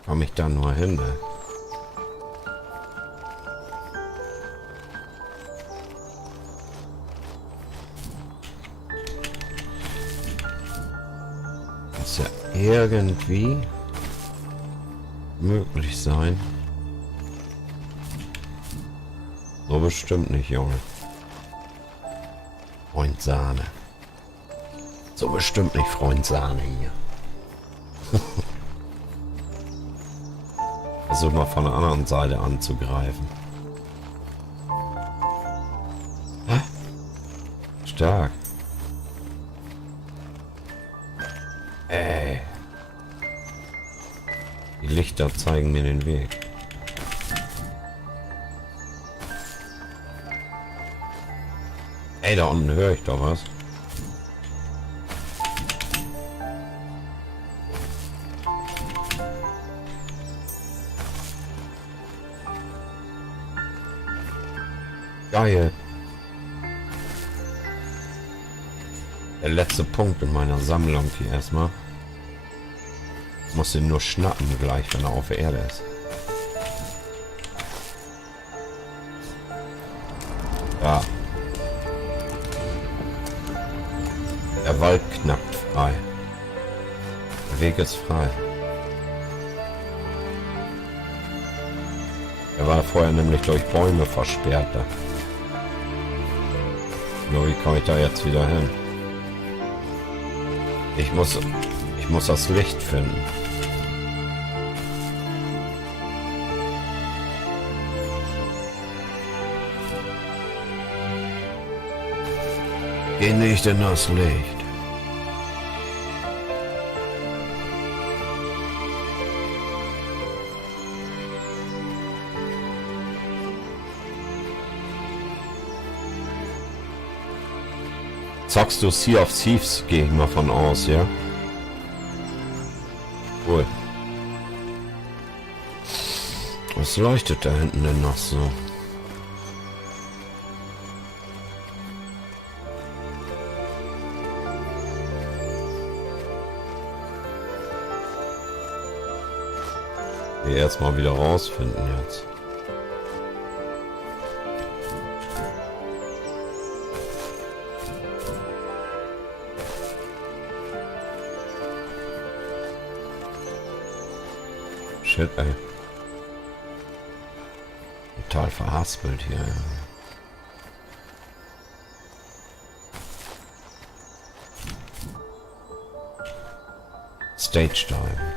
Komme ich da nur hin, ne? Ja irgendwie möglich sein. So bestimmt nicht, Junge. Freund Sahne. So bestimmt nicht, Freund Sahne hier. Versuch mal von der anderen Seite anzugreifen. Hä? Stark. Ey. Die Lichter zeigen mir den Weg. Ey, da unten höre ich doch was. Geil. Der letzte Punkt in meiner Sammlung hier erstmal. Muss ihn nur schnappen gleich, wenn er auf der Erde ist. Ja. Der Wald knackt frei. Der Weg ist frei. Er war vorher nämlich durch Bäume versperrt. Da. Nur wie komme ich da jetzt wieder hin? Ich muss das Licht finden. Geh nicht in das Licht. Zockst du Sea of Thieves, gehe ich mal von aus, ja? Cool. Was leuchtet da hinten denn noch so? Wir erstmal wieder rausfinden jetzt. Shit, ey. Total verhaspelt hier. Ja. Stage Dive.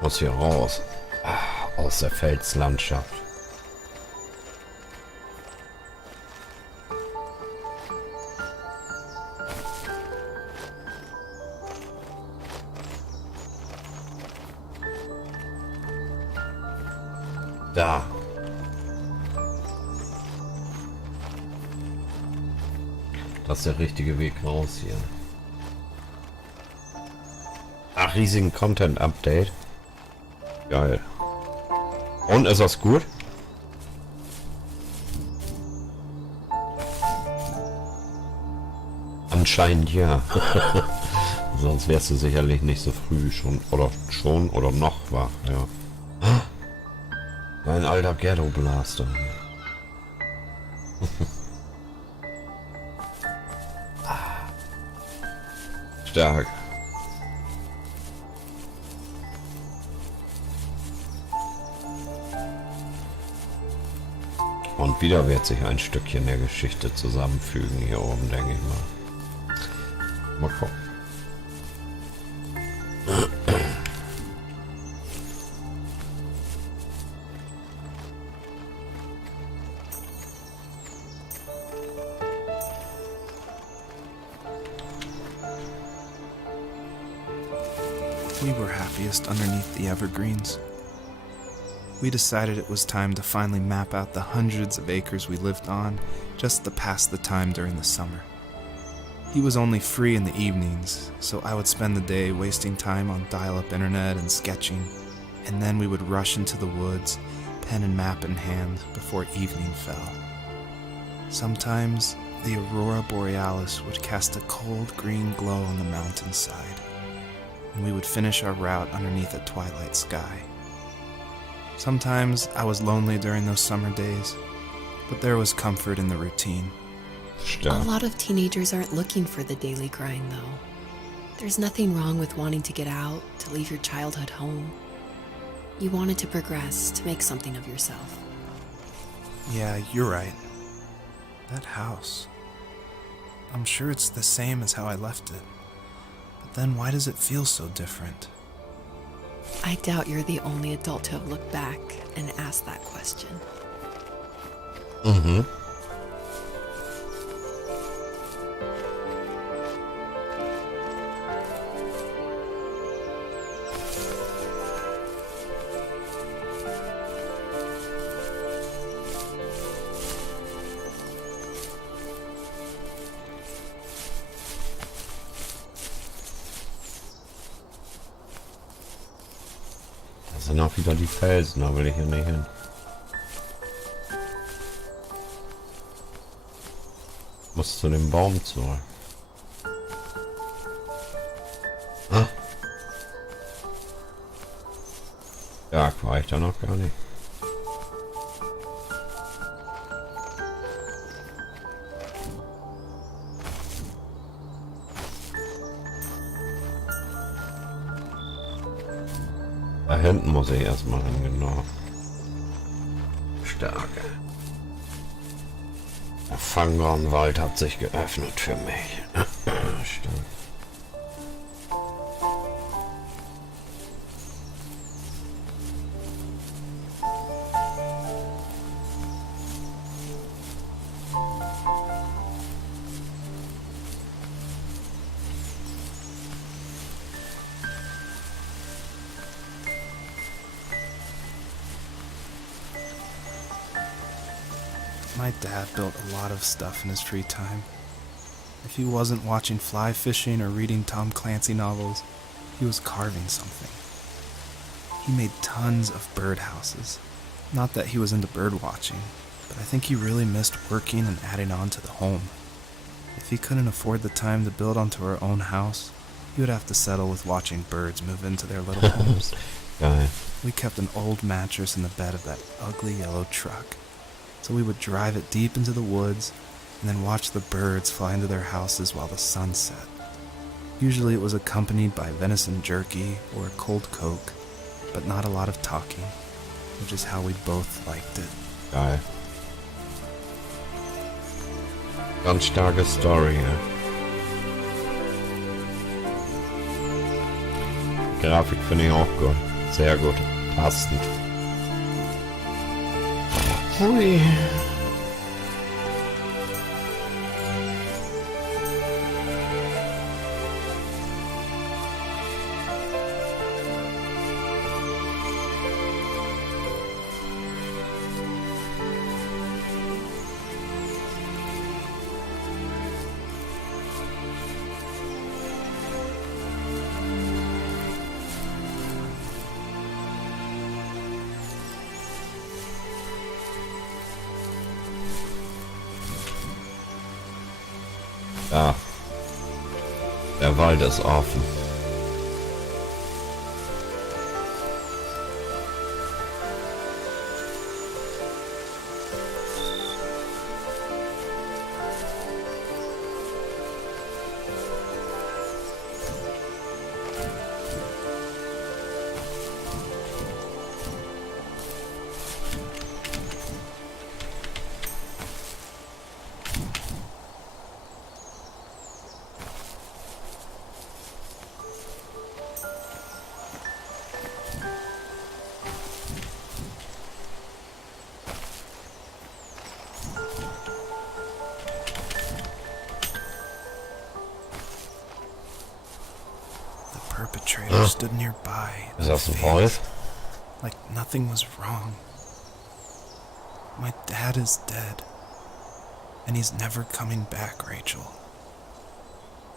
Muss hier raus. Aus der Felslandschaft. Da. Das ist der richtige Weg raus hier. Ach, riesigen Content-Update. Geil. Und ist das gut? Anscheinend ja. Sonst wärst du sicherlich nicht so früh schon oder noch wach, ja. Mein alter Ghetto Blaster. Stark. Und wieder wird sich ein Stückchen der Geschichte zusammenfügen hier oben, denke ich mal. Mal gucken. We were happiest underneath the evergreens. We decided it was time to finally map out the hundreds of acres we lived on just to pass the time during the summer. He was only free in the evenings, so I would spend the day wasting time on dial-up internet and sketching, and then we would rush into the woods, pen and map in hand, before evening fell. Sometimes the aurora borealis would cast a cold green glow on the mountainside, and we would finish our route underneath a twilight sky. Sometimes I was lonely during those summer days, but there was comfort in the routine. A lot of teenagers aren't looking for the daily grind, though. There's nothing wrong with wanting to get out, to leave your childhood home. You wanted to progress, to make something of yourself. Yeah, you're right. That house. I'm sure it's the same as how I left it. But then why does it feel so different? I doubt you're the only adult to have looked back and asked that question. Mhm. Das sind auch wieder die Felsen, da will ich hier nicht hin. Muss zu dem Baum zurück. Ah. Ja, war ich da noch gar nicht. Da hinten muss ich erstmal hin, genau. Starke. Der Fangornwald hat sich geöffnet für mich. Stark. My dad built a lot of stuff in his free time. If he wasn't watching fly fishing or reading Tom Clancy novels, he was carving something. He made tons of birdhouses. Not that he was into bird watching, but I think he really missed working and adding on to the home. If he couldn't afford the time to build onto our own house, he would have to settle with watching birds move into their little homes. Geil. We kept an old mattress in the bed of that ugly yellow truck. So we would drive it deep into the woods and then watch the birds fly into their houses while the sun set. Usually it was accompanied by venison jerky or a cold Coke, but not a lot of talking, which is how we both liked it. Geil. Ganz starke Story, ja. Grafik finde ich auch gut. Sehr gut. Passend. Hui. Ja. Der Wald ist offen. Perpetrator stood nearby. Ist das ein Wolf? Like nothing was wrong. My dad is dead. And he's never coming back, Rachel.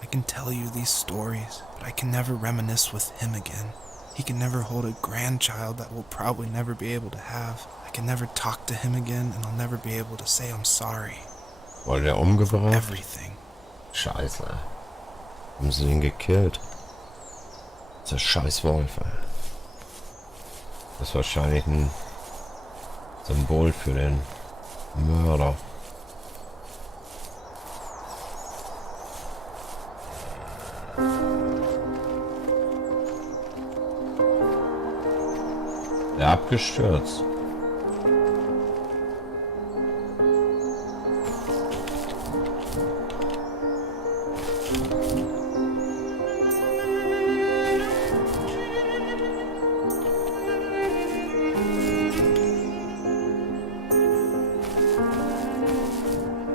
I can tell you these stories, but I can never reminisce with him again. He can never hold a grandchild that we'll probably never be able to have. I can never talk to him again, and I'll never be able to say I'm sorry. Wurde der umgebracht? Everything. Scheiße. Haben sie ihn gekillt? Der scheiß Wolf, ey. Das ist wahrscheinlich ein Symbol für den Mörder. Der abgestürzt.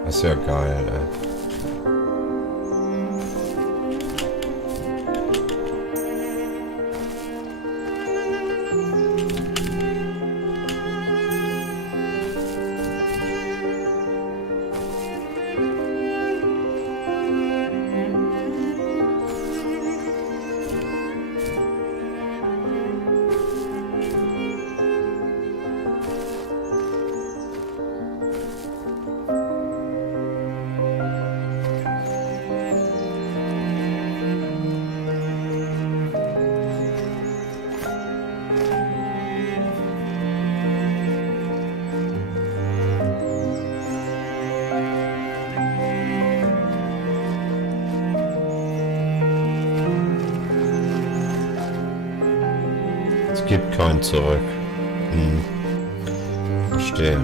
Das ist ja geil, ey. Es gibt kein Zurück. Verstehe.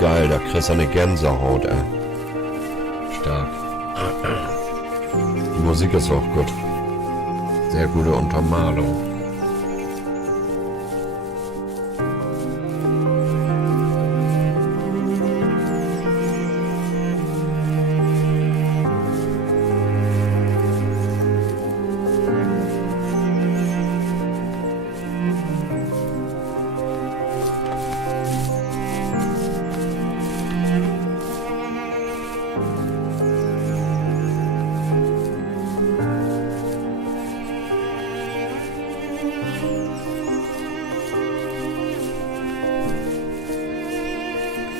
Geil, da kriegst du eine Gänsehaut, ey. Stark. Die Musik ist auch gut. Sehr gute Untermalung.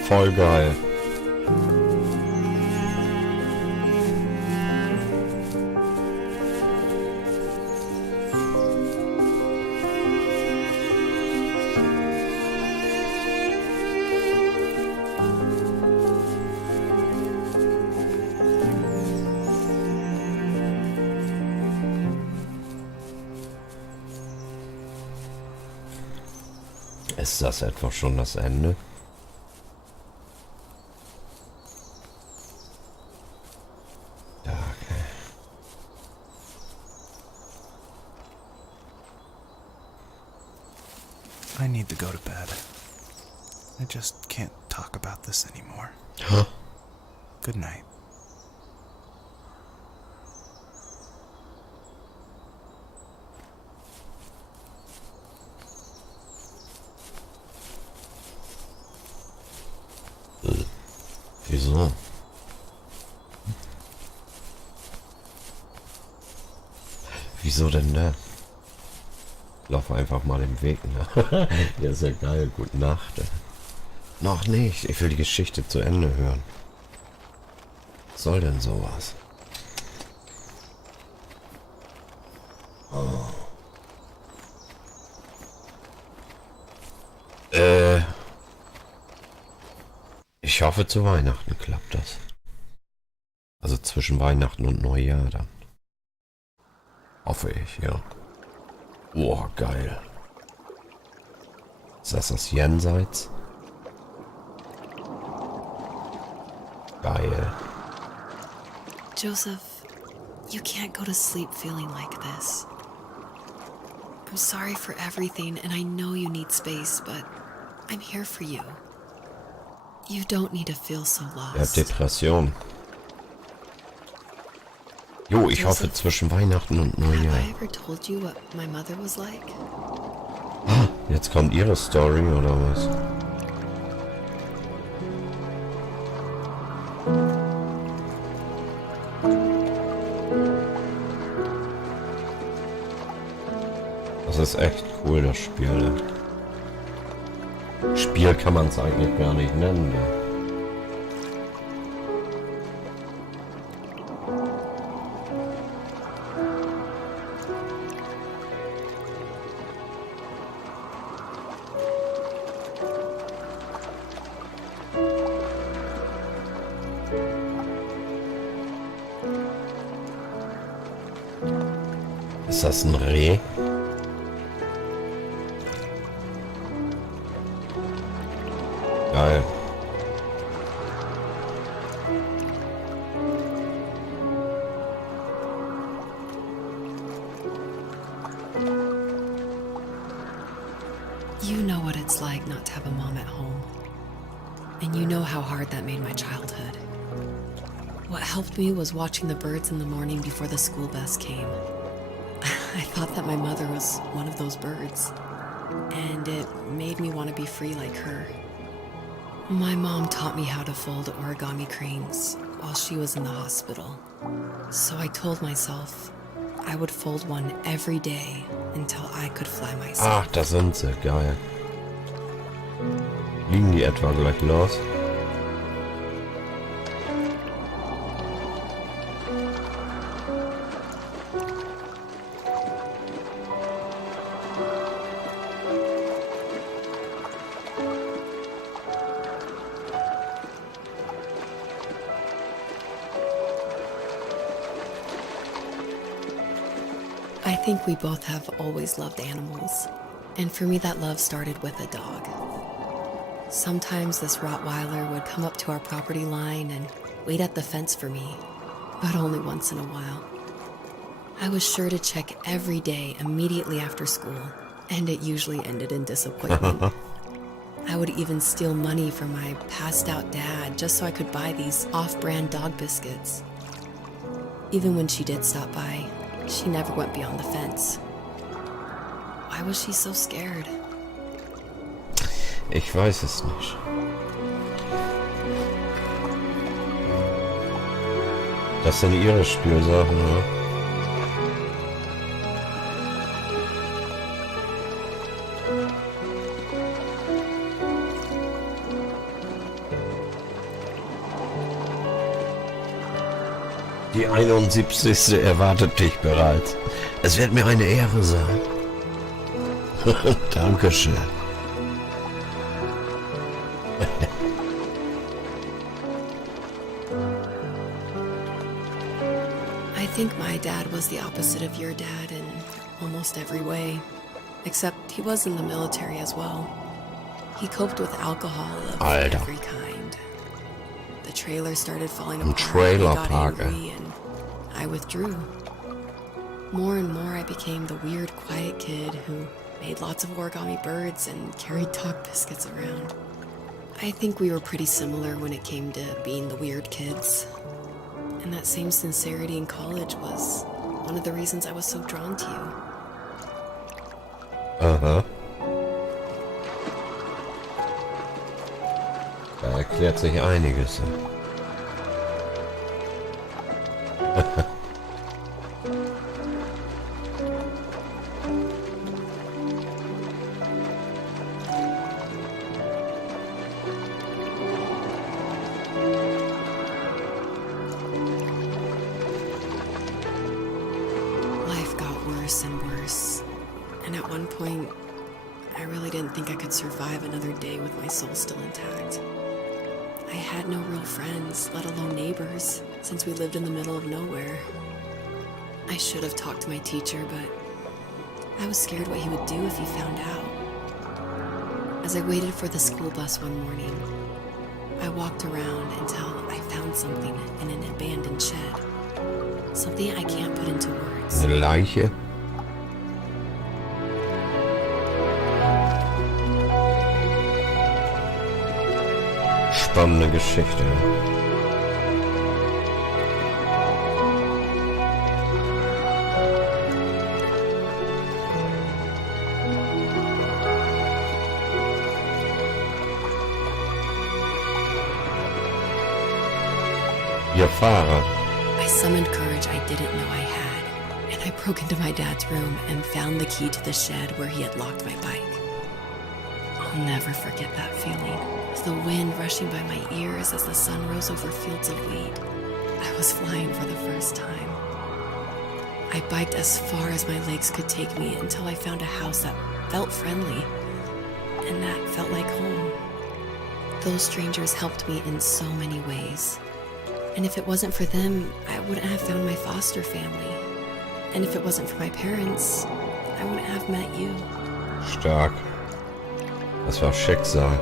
Voll geil. Ist das etwa schon das Ende? I need to go to bed. I just can't talk about this anymore. Huh? Good night. Wieso? Wieso denn da? Lauf einfach mal im Weg, ne? Ja, ist ja geil. Gute Nacht. Noch nicht. Ich will die Geschichte zu Ende hören. Was soll denn sowas? Oh. Ich hoffe, zu Weihnachten klappt das. Also zwischen Weihnachten und Neujahr dann. Hoffe ich, ja. Boah, geil. Ist das Jenseits? Geil. Joseph, you can't go to sleep feeling like this. I'm sorry for everything, and I know you need space, but I'm here for you. You don't need to feel so Er hat lost. Depression. Jo, ich hoffe zwischen Weihnachten und Have Neujahr. I ever told you what my mother was like? Ah, jetzt kommt ihre Story, oder was? Das ist echt cool, das Spiel. Ne? Spiel kann man es eigentlich gar nicht nennen. Ne? Ist das ein Reh? Geil. You know what it's like not to have a mom at home. And you know how hard that made my childhood. What helped me was watching the birds in the morning before the school bus came. I thought that my mother was one of those birds, and it made me want to be free like her. My mom taught me how to fold origami cranes while she was in the hospital. So I told myself I would fold one every day until I could fly myself. Ach, da sind sie. Geil. Liegen die etwa gleich los? I think we both have always loved animals, and for me that love started with a dog. Sometimes this Rottweiler would come up to our property line and wait at the fence for me, but only once in a while. I was sure to check every day immediately after school, and it usually ended in disappointment. I would even steal money from my passed out dad just so I could buy these off-brand dog biscuits. Even when she did stop by, she never went beyond the fence. Why was she so scared? Ich weiß es nicht. Das sind ihre Spielsachen, ne? Die 71. erwartet dich bereits. Es wird mir eine Ehre sein. Dankeschön. I think my dad was the opposite of your dad in almost every way, except he was in the military as well. He coped with alcohol of Alter. every kind. The trailer started falling Im apart. Trailer He got Park, angry, and I withdrew. More and more, I became the weird, quiet kid who made lots of origami birds and carried dog biscuits around. I think we were pretty similar when it came to being the weird kids. And that same sincerity in college was one of the reasons I was so drawn to you. Aha. Da erklärt sich einiges. Life got worse and worse. And at one point, I really didn't think I could survive another day with my soul still intact. I had no real friends, let alone neighbors, since we lived in the middle of nowhere. I should have talked to my teacher, but I was scared what he would do if he found out. As I waited for the school bus one morning, I walked around until I found something in an abandoned shed. Something I can't put into words. Eine Leiche? Spannende Geschichte. Ihr Fahrrad. I summoned courage I didn't know I had, and I broke into my dad's room and found the key to the shed where he had locked my bike. I'll never forget that feeling. The wind rushing by my ears as the sun rose over fields of wheat. I was flying for the first time. I biked as far as my legs could take me until I found a house that felt friendly, and that felt like home. Those strangers helped me in so many ways. And if it wasn't for them, I wouldn't have found my foster family. And if it wasn't for my parents, I wouldn't have met you. Stark. Das war Schicksal.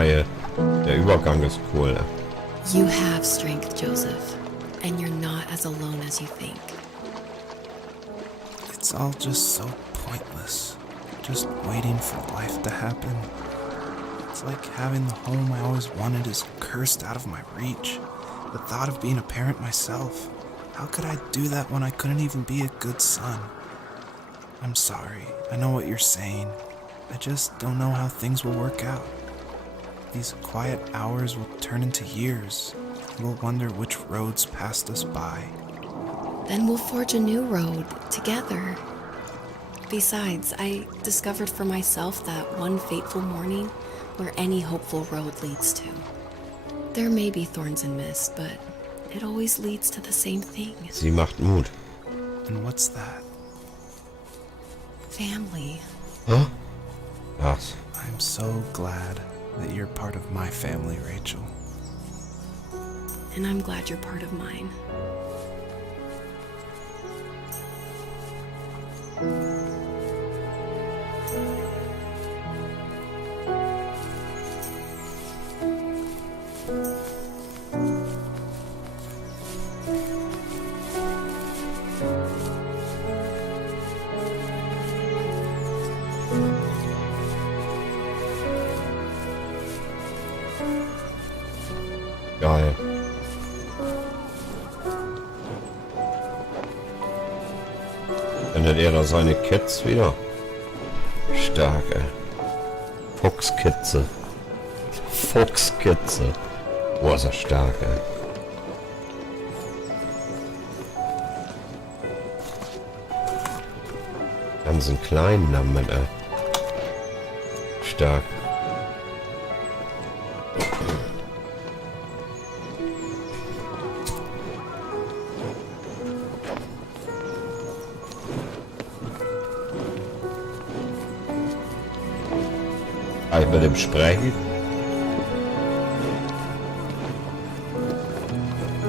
Geil. Der Übergang ist cool. You have strength, Joseph, and you're not as alone as you think. It's all just so pointless. Just waiting for life to happen. It's like having the home I always wanted is cursed out of my reach. The thought of being a parent myself. How could I do that when I couldn't even be a good son? I'm sorry. I know what you're saying. I just don't know how things will work out. These quiet hours will turn into years. We'll wonder which roads passed us by. Then we'll forge a new road together. Besides, I discovered for myself that one fateful morning where any hopeful road leads to. There may be thorns and mist, but it always leads to the same thing. Sie macht Mut. And what's that? Family. Huh? Was? I'm so glad that you're part of my family, Rachel. And I'm glad you're part of mine. Geil. Findet er da seine Kids wieder? Stark, ey. Fuchskitze. Fuchskitze. Boah, ist er stark, ey. Ganzen kleinen damit, ey. Stark. Kann ich mit dem sprechen?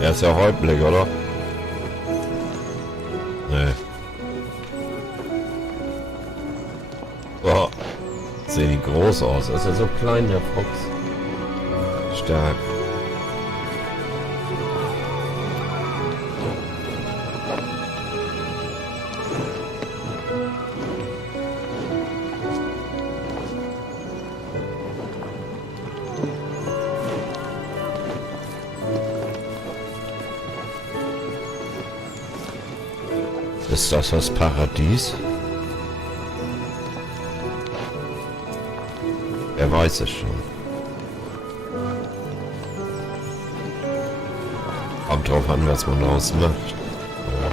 Er ist ja Häuptling, oder? Nee. Oh, sehen die groß aus. Ist ja so klein, der Fuchs. Stark. Ist das Paradies? Wer weiß es schon. Kommt drauf an, was man daraus macht. Ja.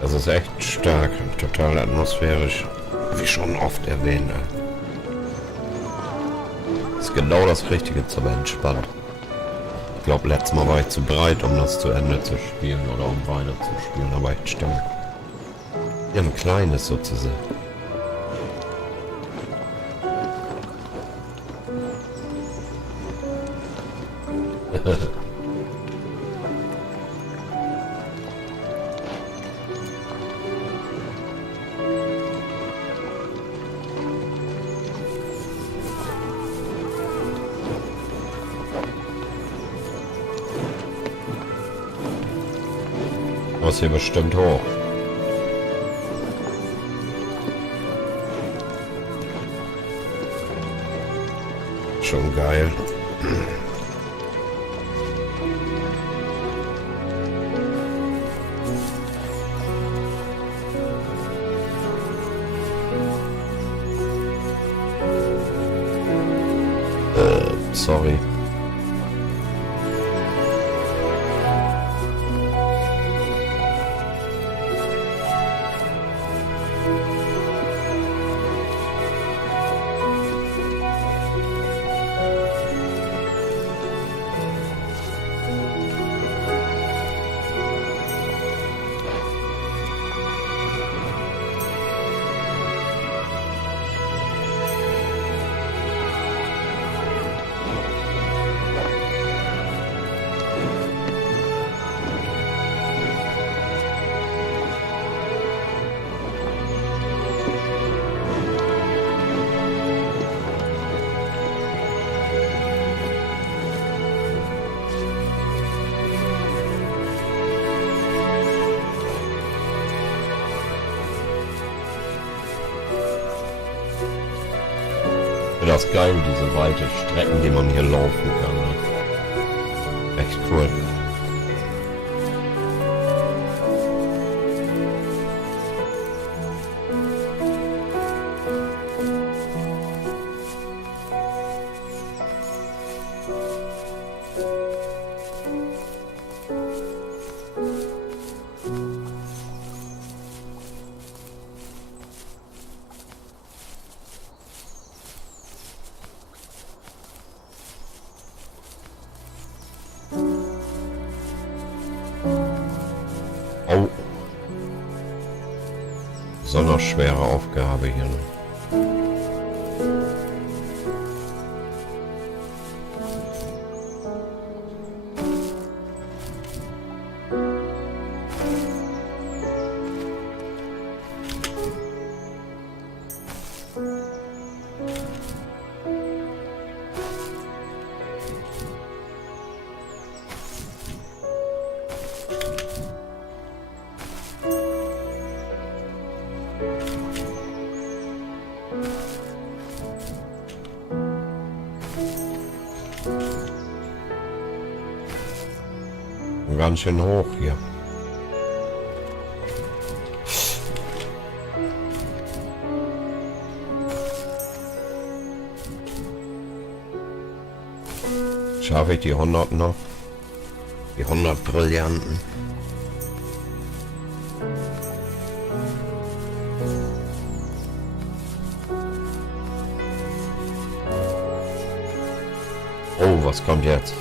Das ist echt stark, total atmosphärisch, wie schon oft erwähnt. Ist genau das Richtige zum Entspannen. Ich glaube, letztes Mal war ich zu breit, um das zu Ende zu spielen oder um weiter zu spielen, aber echt stark. Ja, ein kleines sozusagen. Muss hier bestimmt hoch. Schon geil. Sorry. das geil, diese weite Strecken, die man hier laufen kann. Ne? Echt cool. Oh. Besonders schwere Aufgabe hier. Ne? Ganz schön hoch hier. Schaffe ich die 100 noch? Die 100 Brillanten. Oh, was kommt jetzt?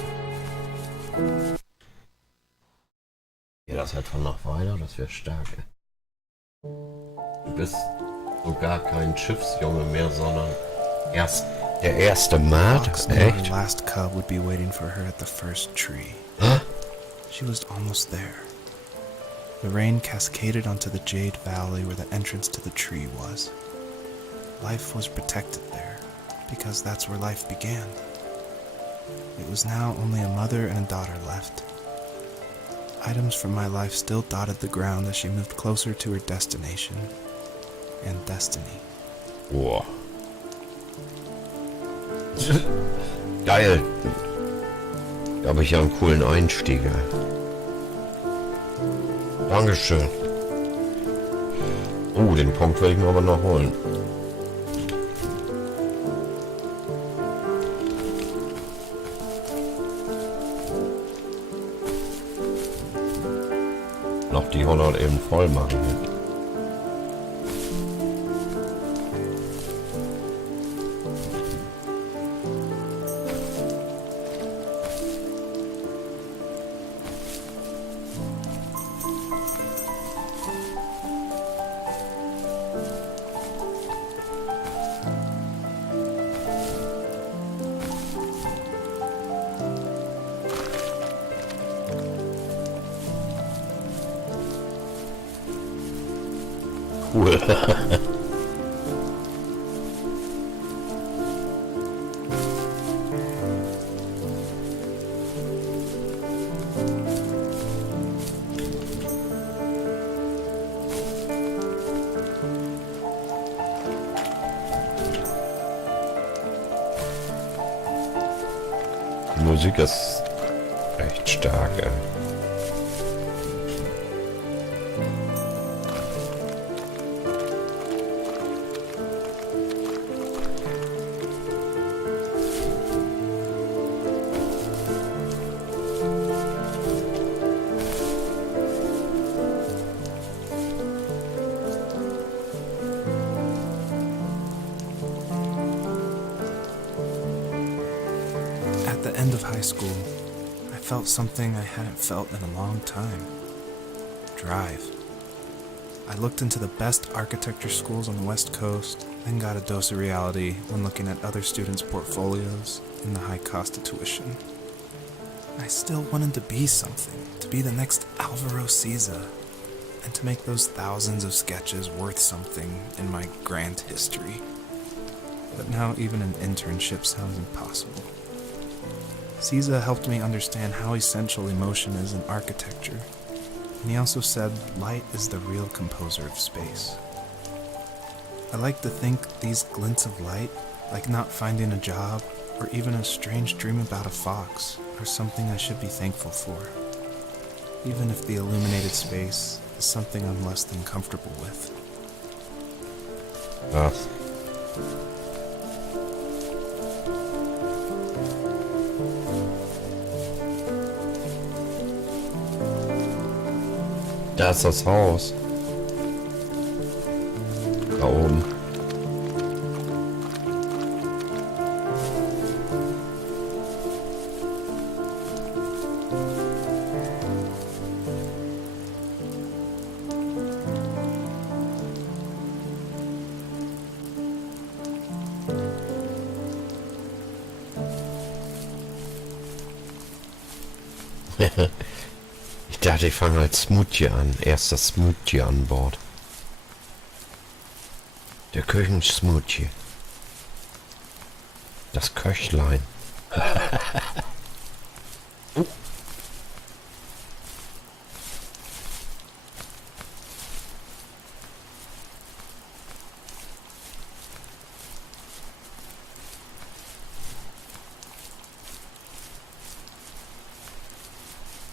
Das halt von nach weiter, das wäre stark. Du bist so gar kein Schiffsjunge mehr, sondern erst der erste Mart. Fox knew her Echt? last cub would be waiting for her at the first tree. Huh? She was almost there. The rain cascaded onto the Jade Valley where the entrance to the tree was. Life was protected there, because that's where life began. It was now only a mother and a daughter left. Items from my life still dotted the ground as she moved closer to her destination and destiny. Boah. Geil. Da habe ich ja einen coolen Einstieg. Dankeschön. Oh, den Punkt will ich mir aber noch holen. Noch die 100 eben voll machen. Cool. Die Musik ist echt stark, ey. At the end of high school, I felt something I hadn't felt in a long time. Drive. I looked into the best architecture schools on the West Coast, then got a dose of reality when looking at other students' portfolios and the high cost of tuition. I still wanted to be something, to be the next Alvaro Siza, and to make those thousands of sketches worth something in my grand history. But now even an internship sounds impossible. Siza helped me understand how essential emotion is in architecture, and he also said light is the real composer of space. I like to think these glints of light like not finding a job or even a strange dream about a fox, are something I should be thankful for, even if the illuminated space is something I'm less than comfortable with. Was? Da ist das Haus. Da oben. Ich dachte, ich fange als Smoothie an. Erster Smoothie an Bord. Der Küchensmoothie. Das Köchlein.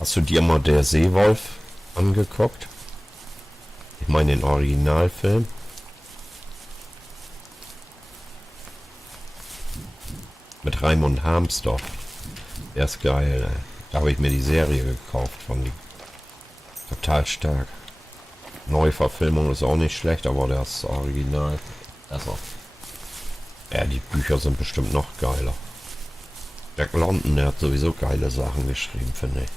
Hast du dir mal der Seewolf angeguckt? Ich meine den Originalfilm. Mit Raimund Harmsdorf. Der ist geil, ey. Da habe ich mir die Serie gekauft von die. Total stark. Neuverfilmung ist auch nicht schlecht, aber das Original. Also. Ja, die Bücher sind bestimmt noch geiler. Jack London, der hat sowieso geile Sachen geschrieben, finde ich.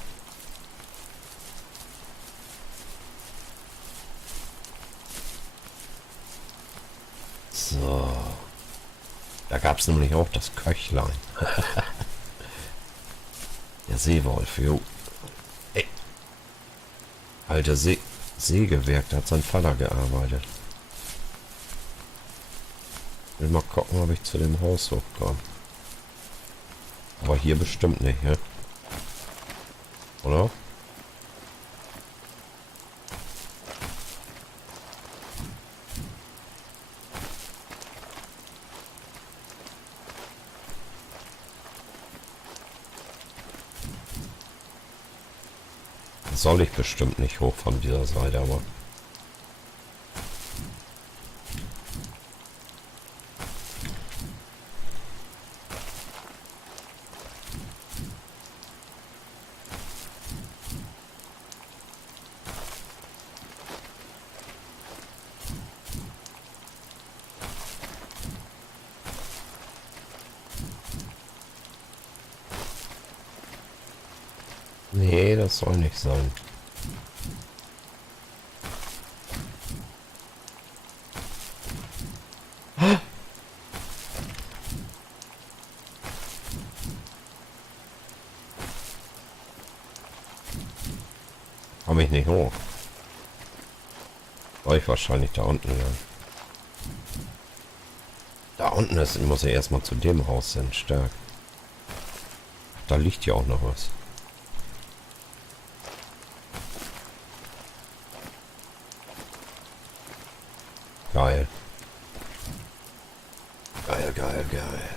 So. Da gab es nämlich auch das Köchlein. Der Seewolf, jo. Ey. Alter Sägewerk, da hat sein Vater gearbeitet. Will mal gucken, ob ich zu dem Haus hochkomme. Aber hier bestimmt nicht, ja? Oder? Soll ich bestimmt nicht hoch von dieser Seite, aber... Nee, das soll nicht sein. Komme ich nicht hoch. Soll ich wahrscheinlich da unten lang. Da unten ist, muss ich erstmal zu dem Haus sein, stark. Da liegt ja auch noch was. Geil. Geil, geil, geil.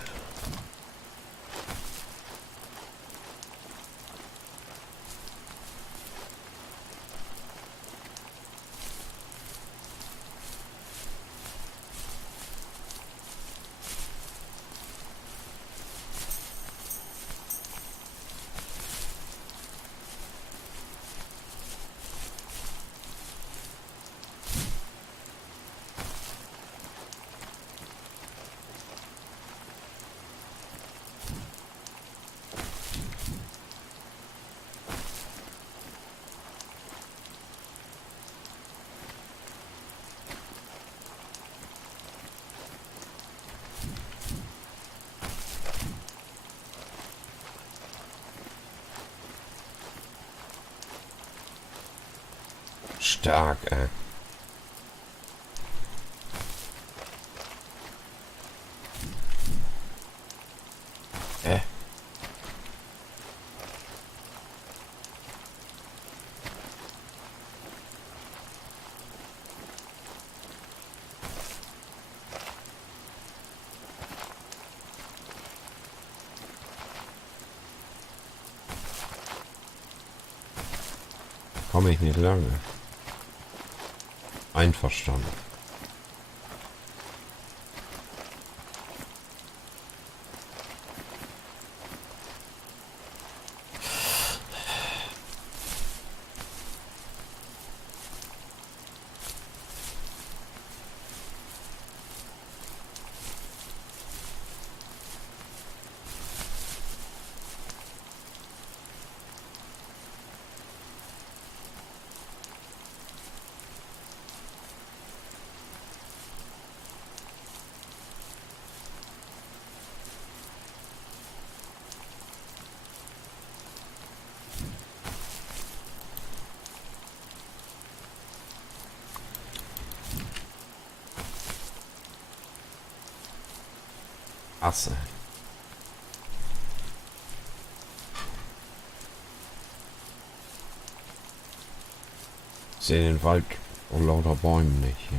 Stark, ey. komme ich nicht lange. Einverstanden. Asse. Ich sehe den Wald vor lauter Bäumen nicht hier.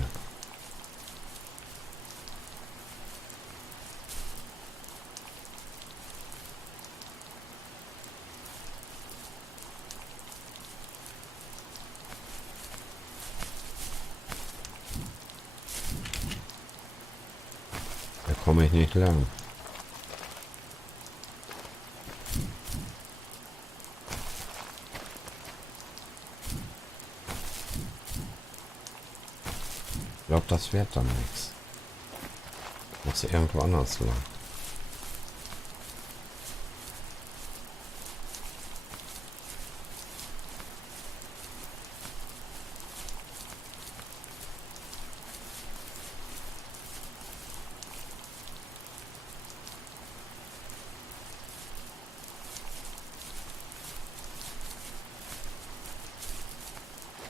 Da komme ich nicht lang. Ich glaube, das wird dann nichts. Muss irgendwo anders lang.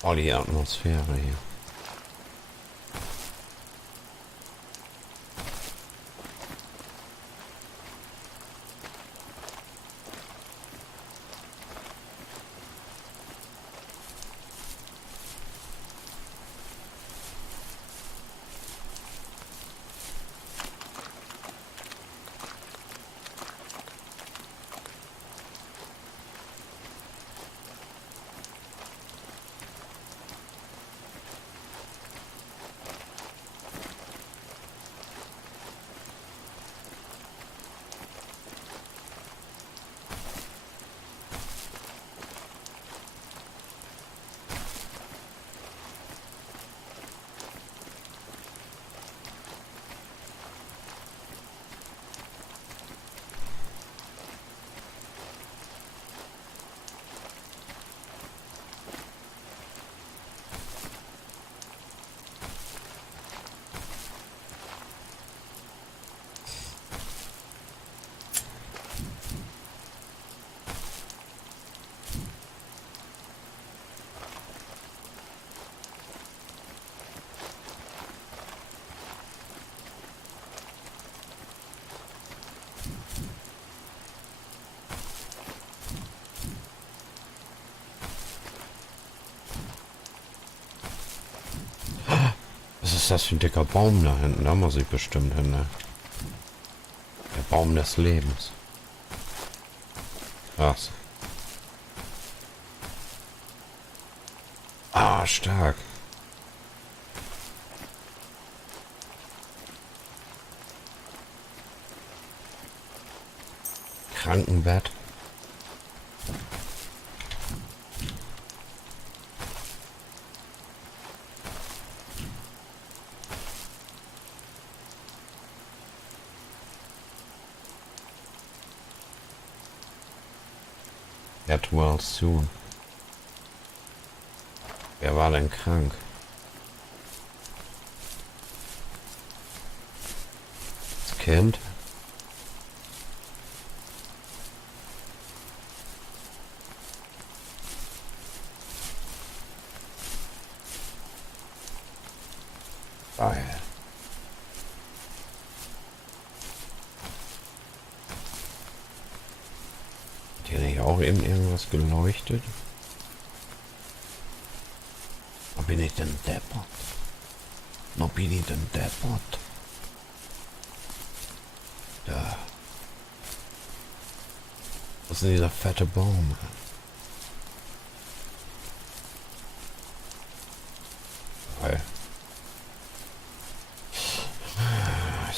Oh, die Atmosphäre hier. Was ist das für ein dicker Baum da hinten? Da muss ich bestimmt hin, ne? Der Baum des Lebens. Was? Ah, stark. Krankenbett. Get well soon. Wer war denn krank? Das Kind? Geil. Hat hier nicht auch eben irgendwas geleuchtet? Wo bin ich denn deppert? Wo bin ich denn deppert? Da. Was ist denn dieser fette Baum?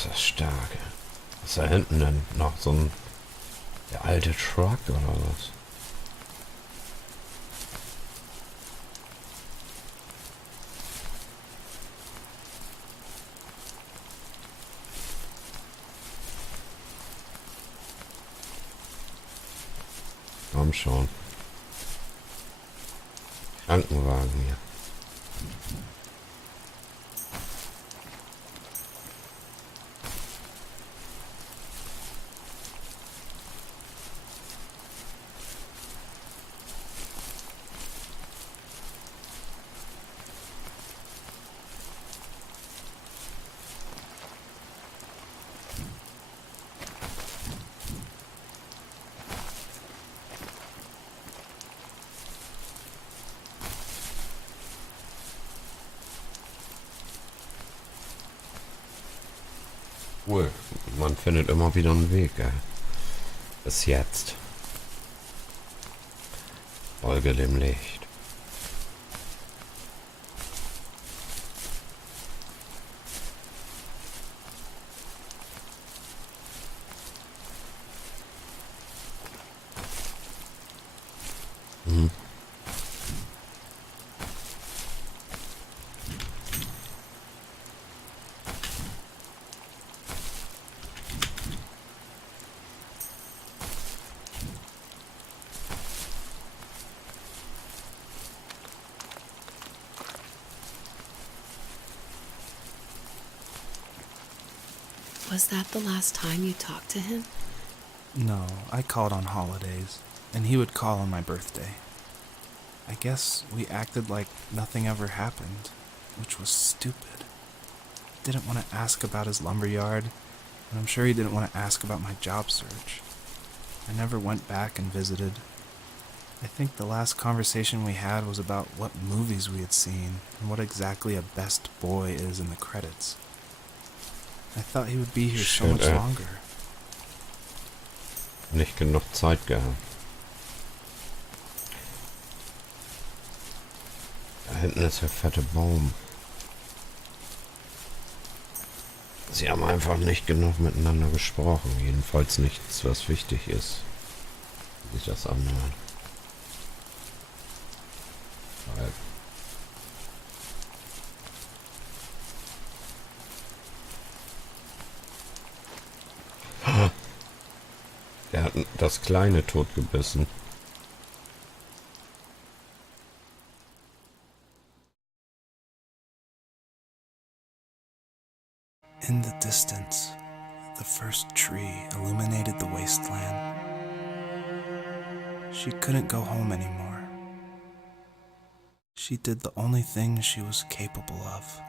das stark. Was ist da hinten denn? Noch so ein... Der alte Truck oder was? Komm schon. Krankenwagen hier. Cool. Man findet immer wieder einen Weg, ey. Bis jetzt. Folge dem Licht. Mhm. Was that the last time you talked to him? No, I called on holidays, and he would call on my birthday. I guess we acted like nothing ever happened, which was stupid. Didn't want to ask about his lumberyard, and I'm sure he didn't want to ask about my job search. I never went back and visited. I think the last conversation we had was about what movies we had seen and what exactly a best boy is in the credits. I thought he would be here so much longer. Nicht genug Zeit gehabt. Da hinten ist der fette Baum. Sie haben einfach nicht genug miteinander gesprochen. Jedenfalls nichts, was wichtig ist. Wie sich das anhört. Weil der hat das Kleine totgebissen. In the distance, the first tree illuminated the wasteland. She couldn't go home anymore. She did the only thing she was capable of.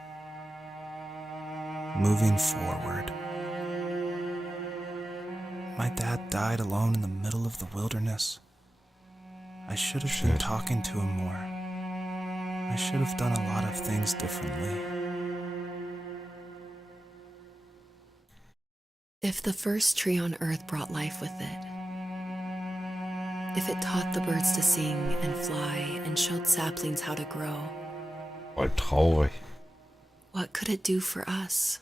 Moving forward. My dad died alone in the middle of the wilderness. I should have been talking to him more. I should have done a lot of things differently. If the first tree on Earth brought life with it, if it taught the birds to sing and fly and showed saplings how to grow, Voll traurig. what could it do for us?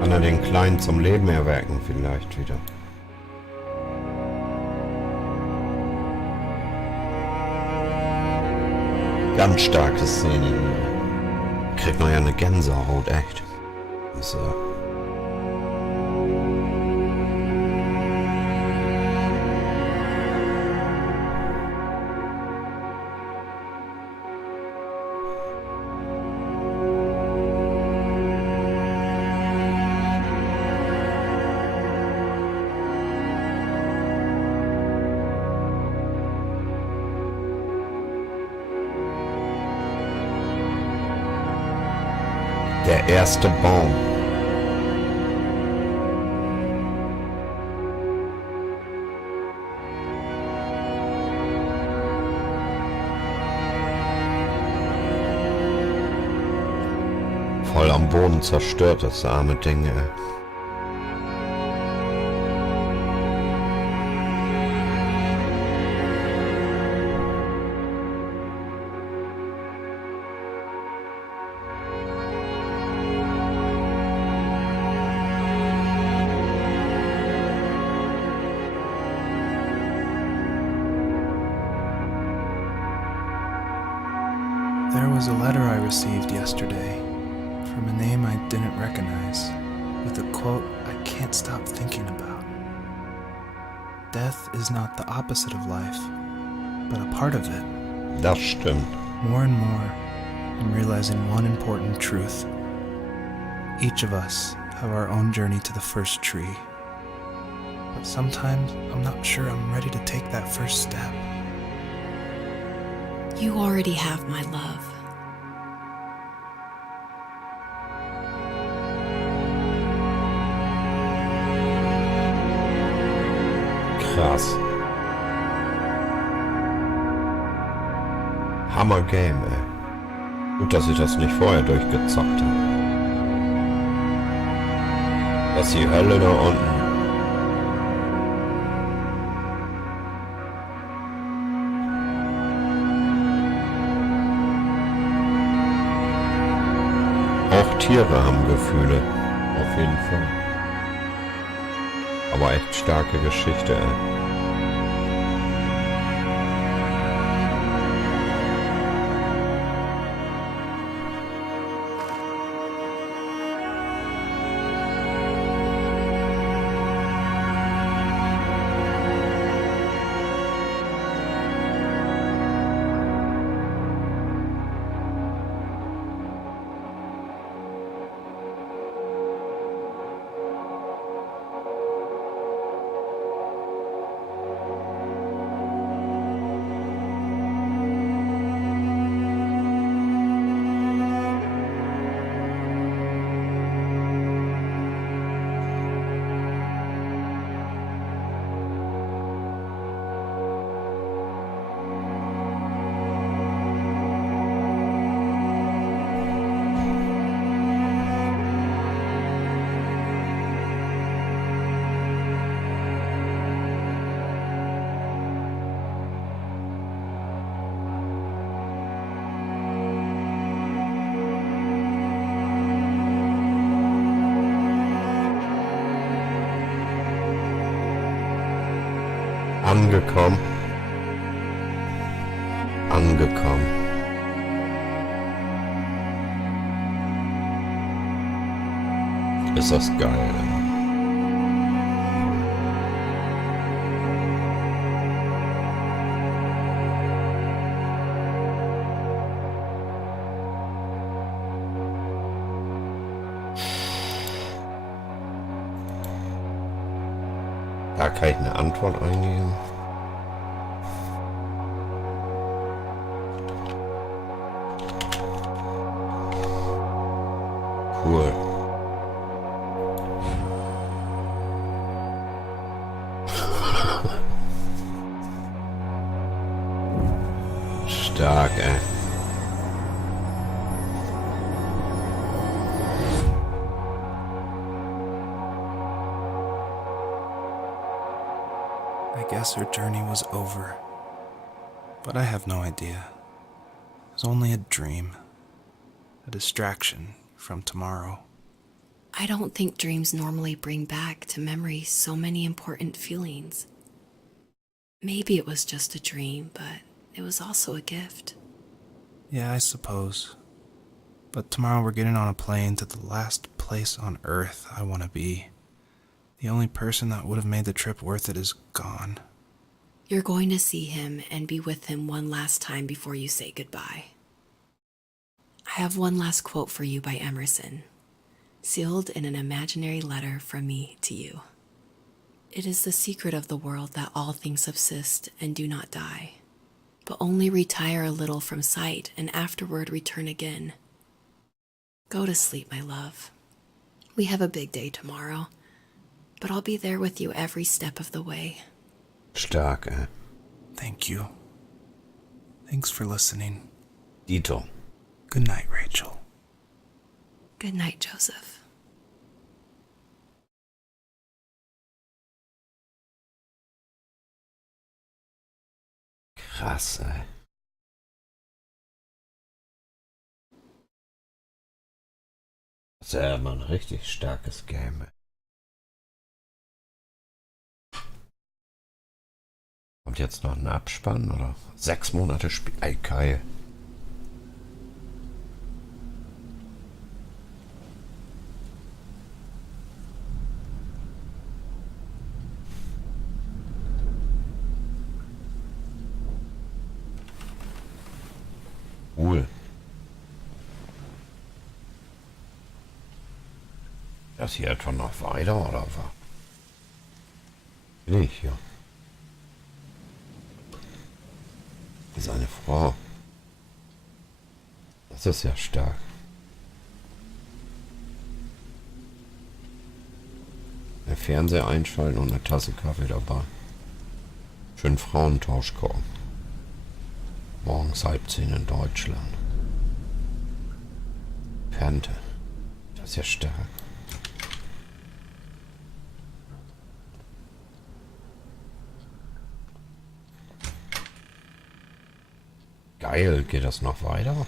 Kann er den Kleinen zum Leben erwecken vielleicht wieder. Ganz starke Szene hier. Kriegt man ja eine Gänsehaut, echt. So. Der erste Baum. Voll am Boden zerstört, das arme Ding, ey. was a letter I received yesterday from a name I didn't recognize, with a quote I can't stop thinking about. Death is not the opposite of life, but a part of it. Das stimmt. More and more, I'm realizing one important truth. Each of us have our own journey to the first tree. But sometimes I'm not sure I'm ready to take that first step. You already have my love. Krass. Hammer Game, ey. Gut, dass ich das nicht vorher durchgezockt habe. Das ist die Hölle da unten. Auch Tiere haben Gefühle. Auf jeden Fall. Aber echt starke Geschichte, ey. Angekommen. Angekommen. Ist das geil. Da kann ich eine Antwort eingeben. Cool. Stark, ey. I guess her journey was over. But I have no idea. It was only a dream. A distraction from tomorrow. I don't think dreams normally bring back to memory so many important feelings. Maybe it was just a dream, but it was also a gift. Yeah, I suppose. But tomorrow we're getting on a plane to the last place on Earth I want to be. The only person that would have made the trip worth it is gone. You're going to see him and be with him one last time before you say goodbye. I have one last quote for you by Emerson, sealed in an imaginary letter from me to you. It is the secret of the world that all things subsist and do not die, but only retire a little from sight and afterward return again. Go to sleep, my love. We have a big day tomorrow, but I'll be there with you every step of the way. Stark, ey. Thank you. Thanks for listening. Dito. Good night, Rachel. Good night, Joseph. Krass, ey. Das ist ja mal ein richtig starkes Game, ey. Kommt jetzt noch ein Abspann oder 6 Monate Spiel? Ey, geil. Das hier etwa noch weiter oder was? Bin ich hier? Ist eine Frau. Das ist ja stark. Der Fernseher einschalten und eine Tasse Kaffee dabei. Schön Frauentausch gucken. Morgens 9:30 in Deutschland. Pente. Das ist ja stark. Geil, geht das noch weiter?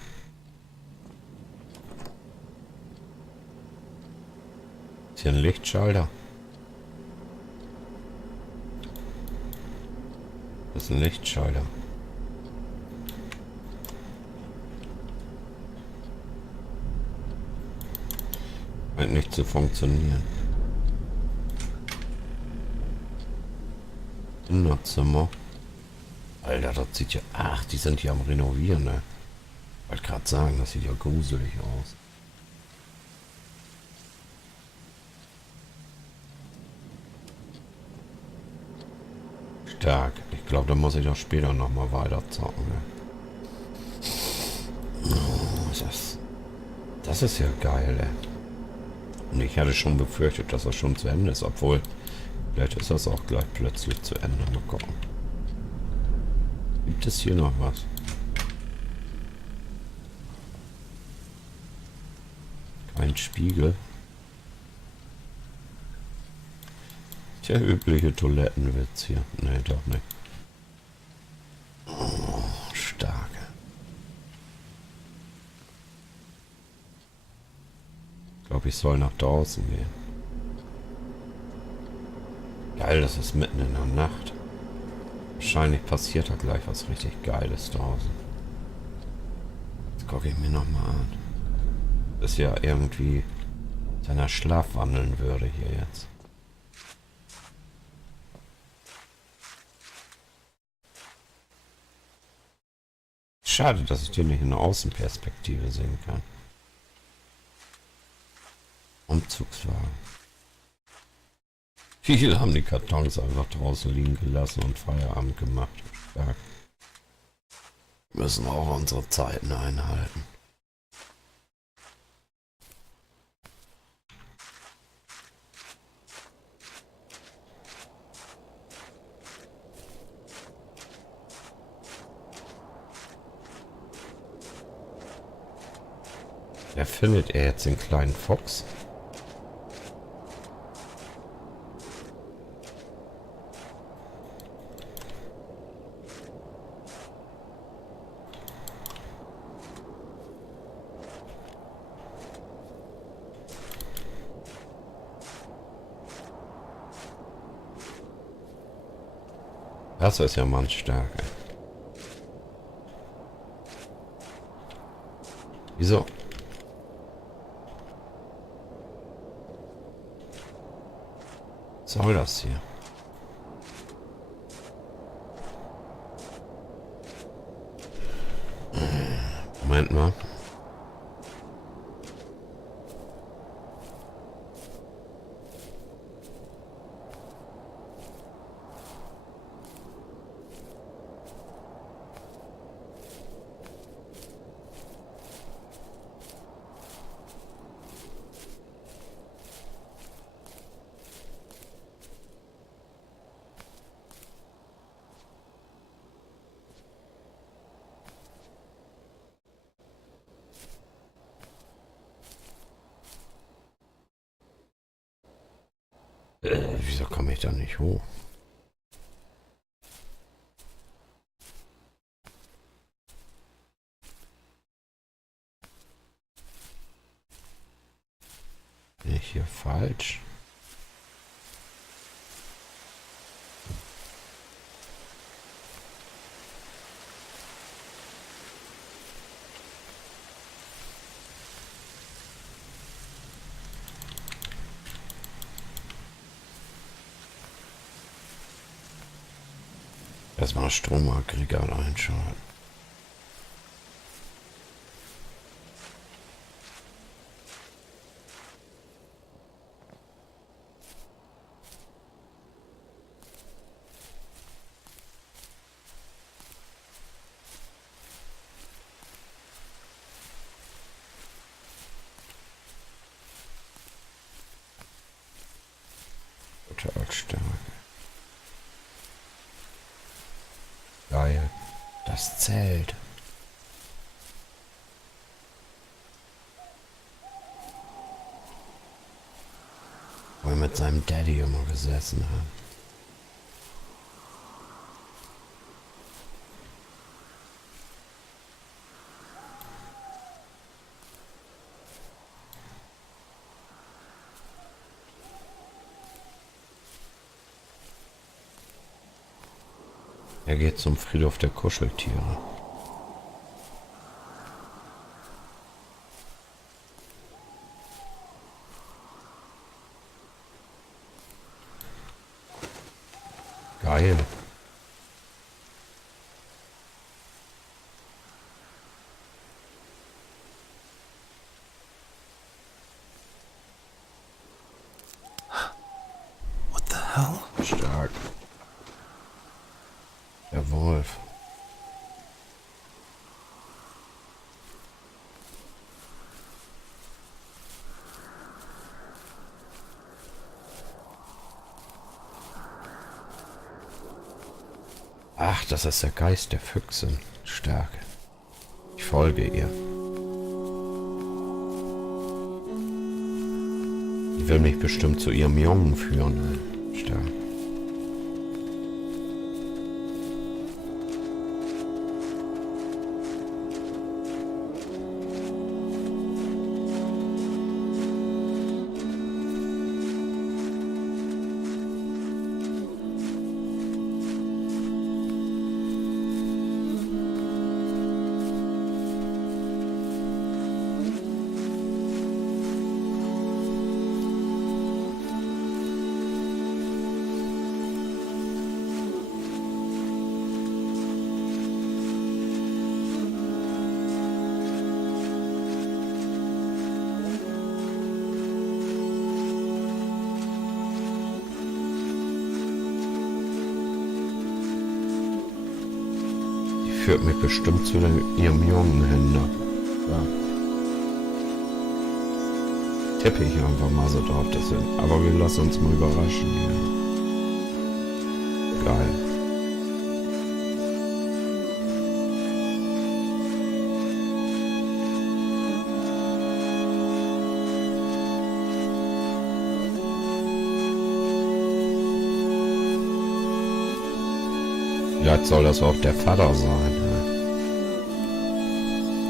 Ist hier ein Lichtschalter? Das ist ein Lichtschalter. Scheint nicht zu funktionieren. Kinderzimmer. Alter, das sieht ja... Ach, die sind hier am Renovieren, ne? Wollte gerade sagen, das sieht ja gruselig aus. Stark. Ich glaube, da muss ich doch später nochmal weiter zocken, ne? Oh, das ist ja geil, ey. Und ich hatte schon befürchtet, dass das schon zu Ende ist, obwohl... Vielleicht ist das auch gleich plötzlich zu Ende. Mal gucken. Gibt es hier noch was? Kein Spiegel. Der übliche Toilettenwitz hier. Nee, doch nicht. Oh, stark. Ich glaube, ich soll nach draußen gehen. Geil, das ist mitten in der Nacht. Wahrscheinlich passiert da gleich was richtig Geiles draußen. Das gucke ich mir nochmal an. Das ist ja irgendwie seiner Schlaf wandeln würde hier jetzt. Schade, dass ich den nicht in der Außenperspektive sehen kann. Umzugswagen. Viele haben die Kartons einfach draußen liegen gelassen und Feierabend gemacht. Stark. Müssen auch unsere Zeiten einhalten. Wer findet er jetzt den kleinen Fuchs? Das ist ja mannstark. Wieso? Was soll das hier? Moment mal. Wieso komme ich da nicht hoch? Bin ich hier falsch? Erstmal Stromaggregat einschalten. Total stark. Geil. Das Zelt. Wo wir mit seinem Daddy immer gesessen haben. Er geht zum Friedhof der Kuscheltiere. Geil. What the hell? Stark. Der Wolf. Ach, das ist der Geist der Füchsin. Stark. Ich folge ihr. Die will mich bestimmt zu ihrem Jungen führen. Stark. Führt mich bestimmt zu ihrem Jungen hin. Ne? Ja. Tippe ich einfach mal so drauf, das hin. Aber wir lassen uns mal überraschen hier. Geil. Vielleicht soll das auch der Vater sein.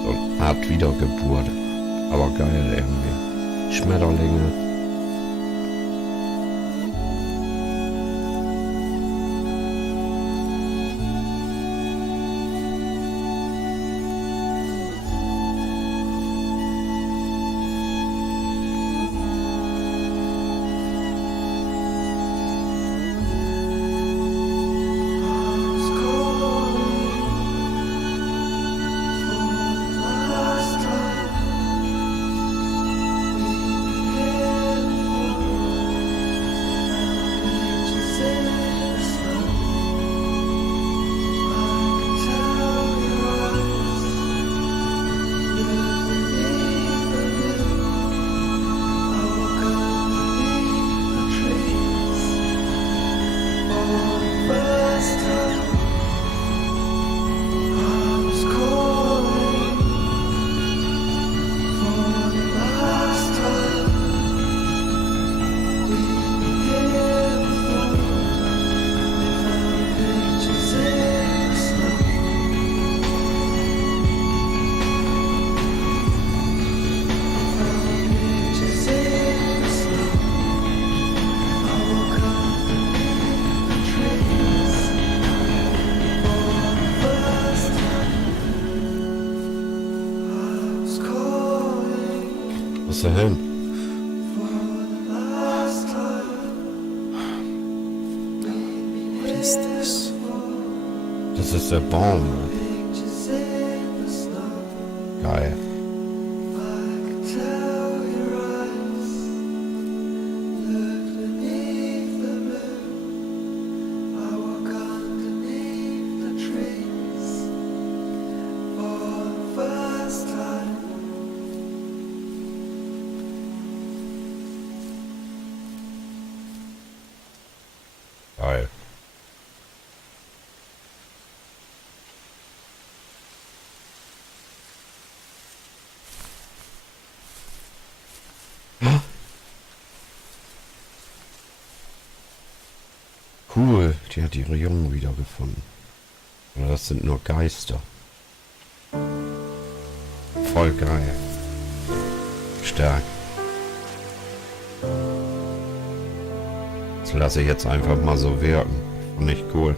So eine Art Wiedergeburt. Aber geil irgendwie. Schmetterlinge. Was ist da hin? What is this? Das ist der Baum. Geil. Cool, die hat ihre Jungen wiedergefunden. Oder das sind nur Geister. Voll geil. Stark. Das lasse ich jetzt einfach mal so wirken. Finde ich cool.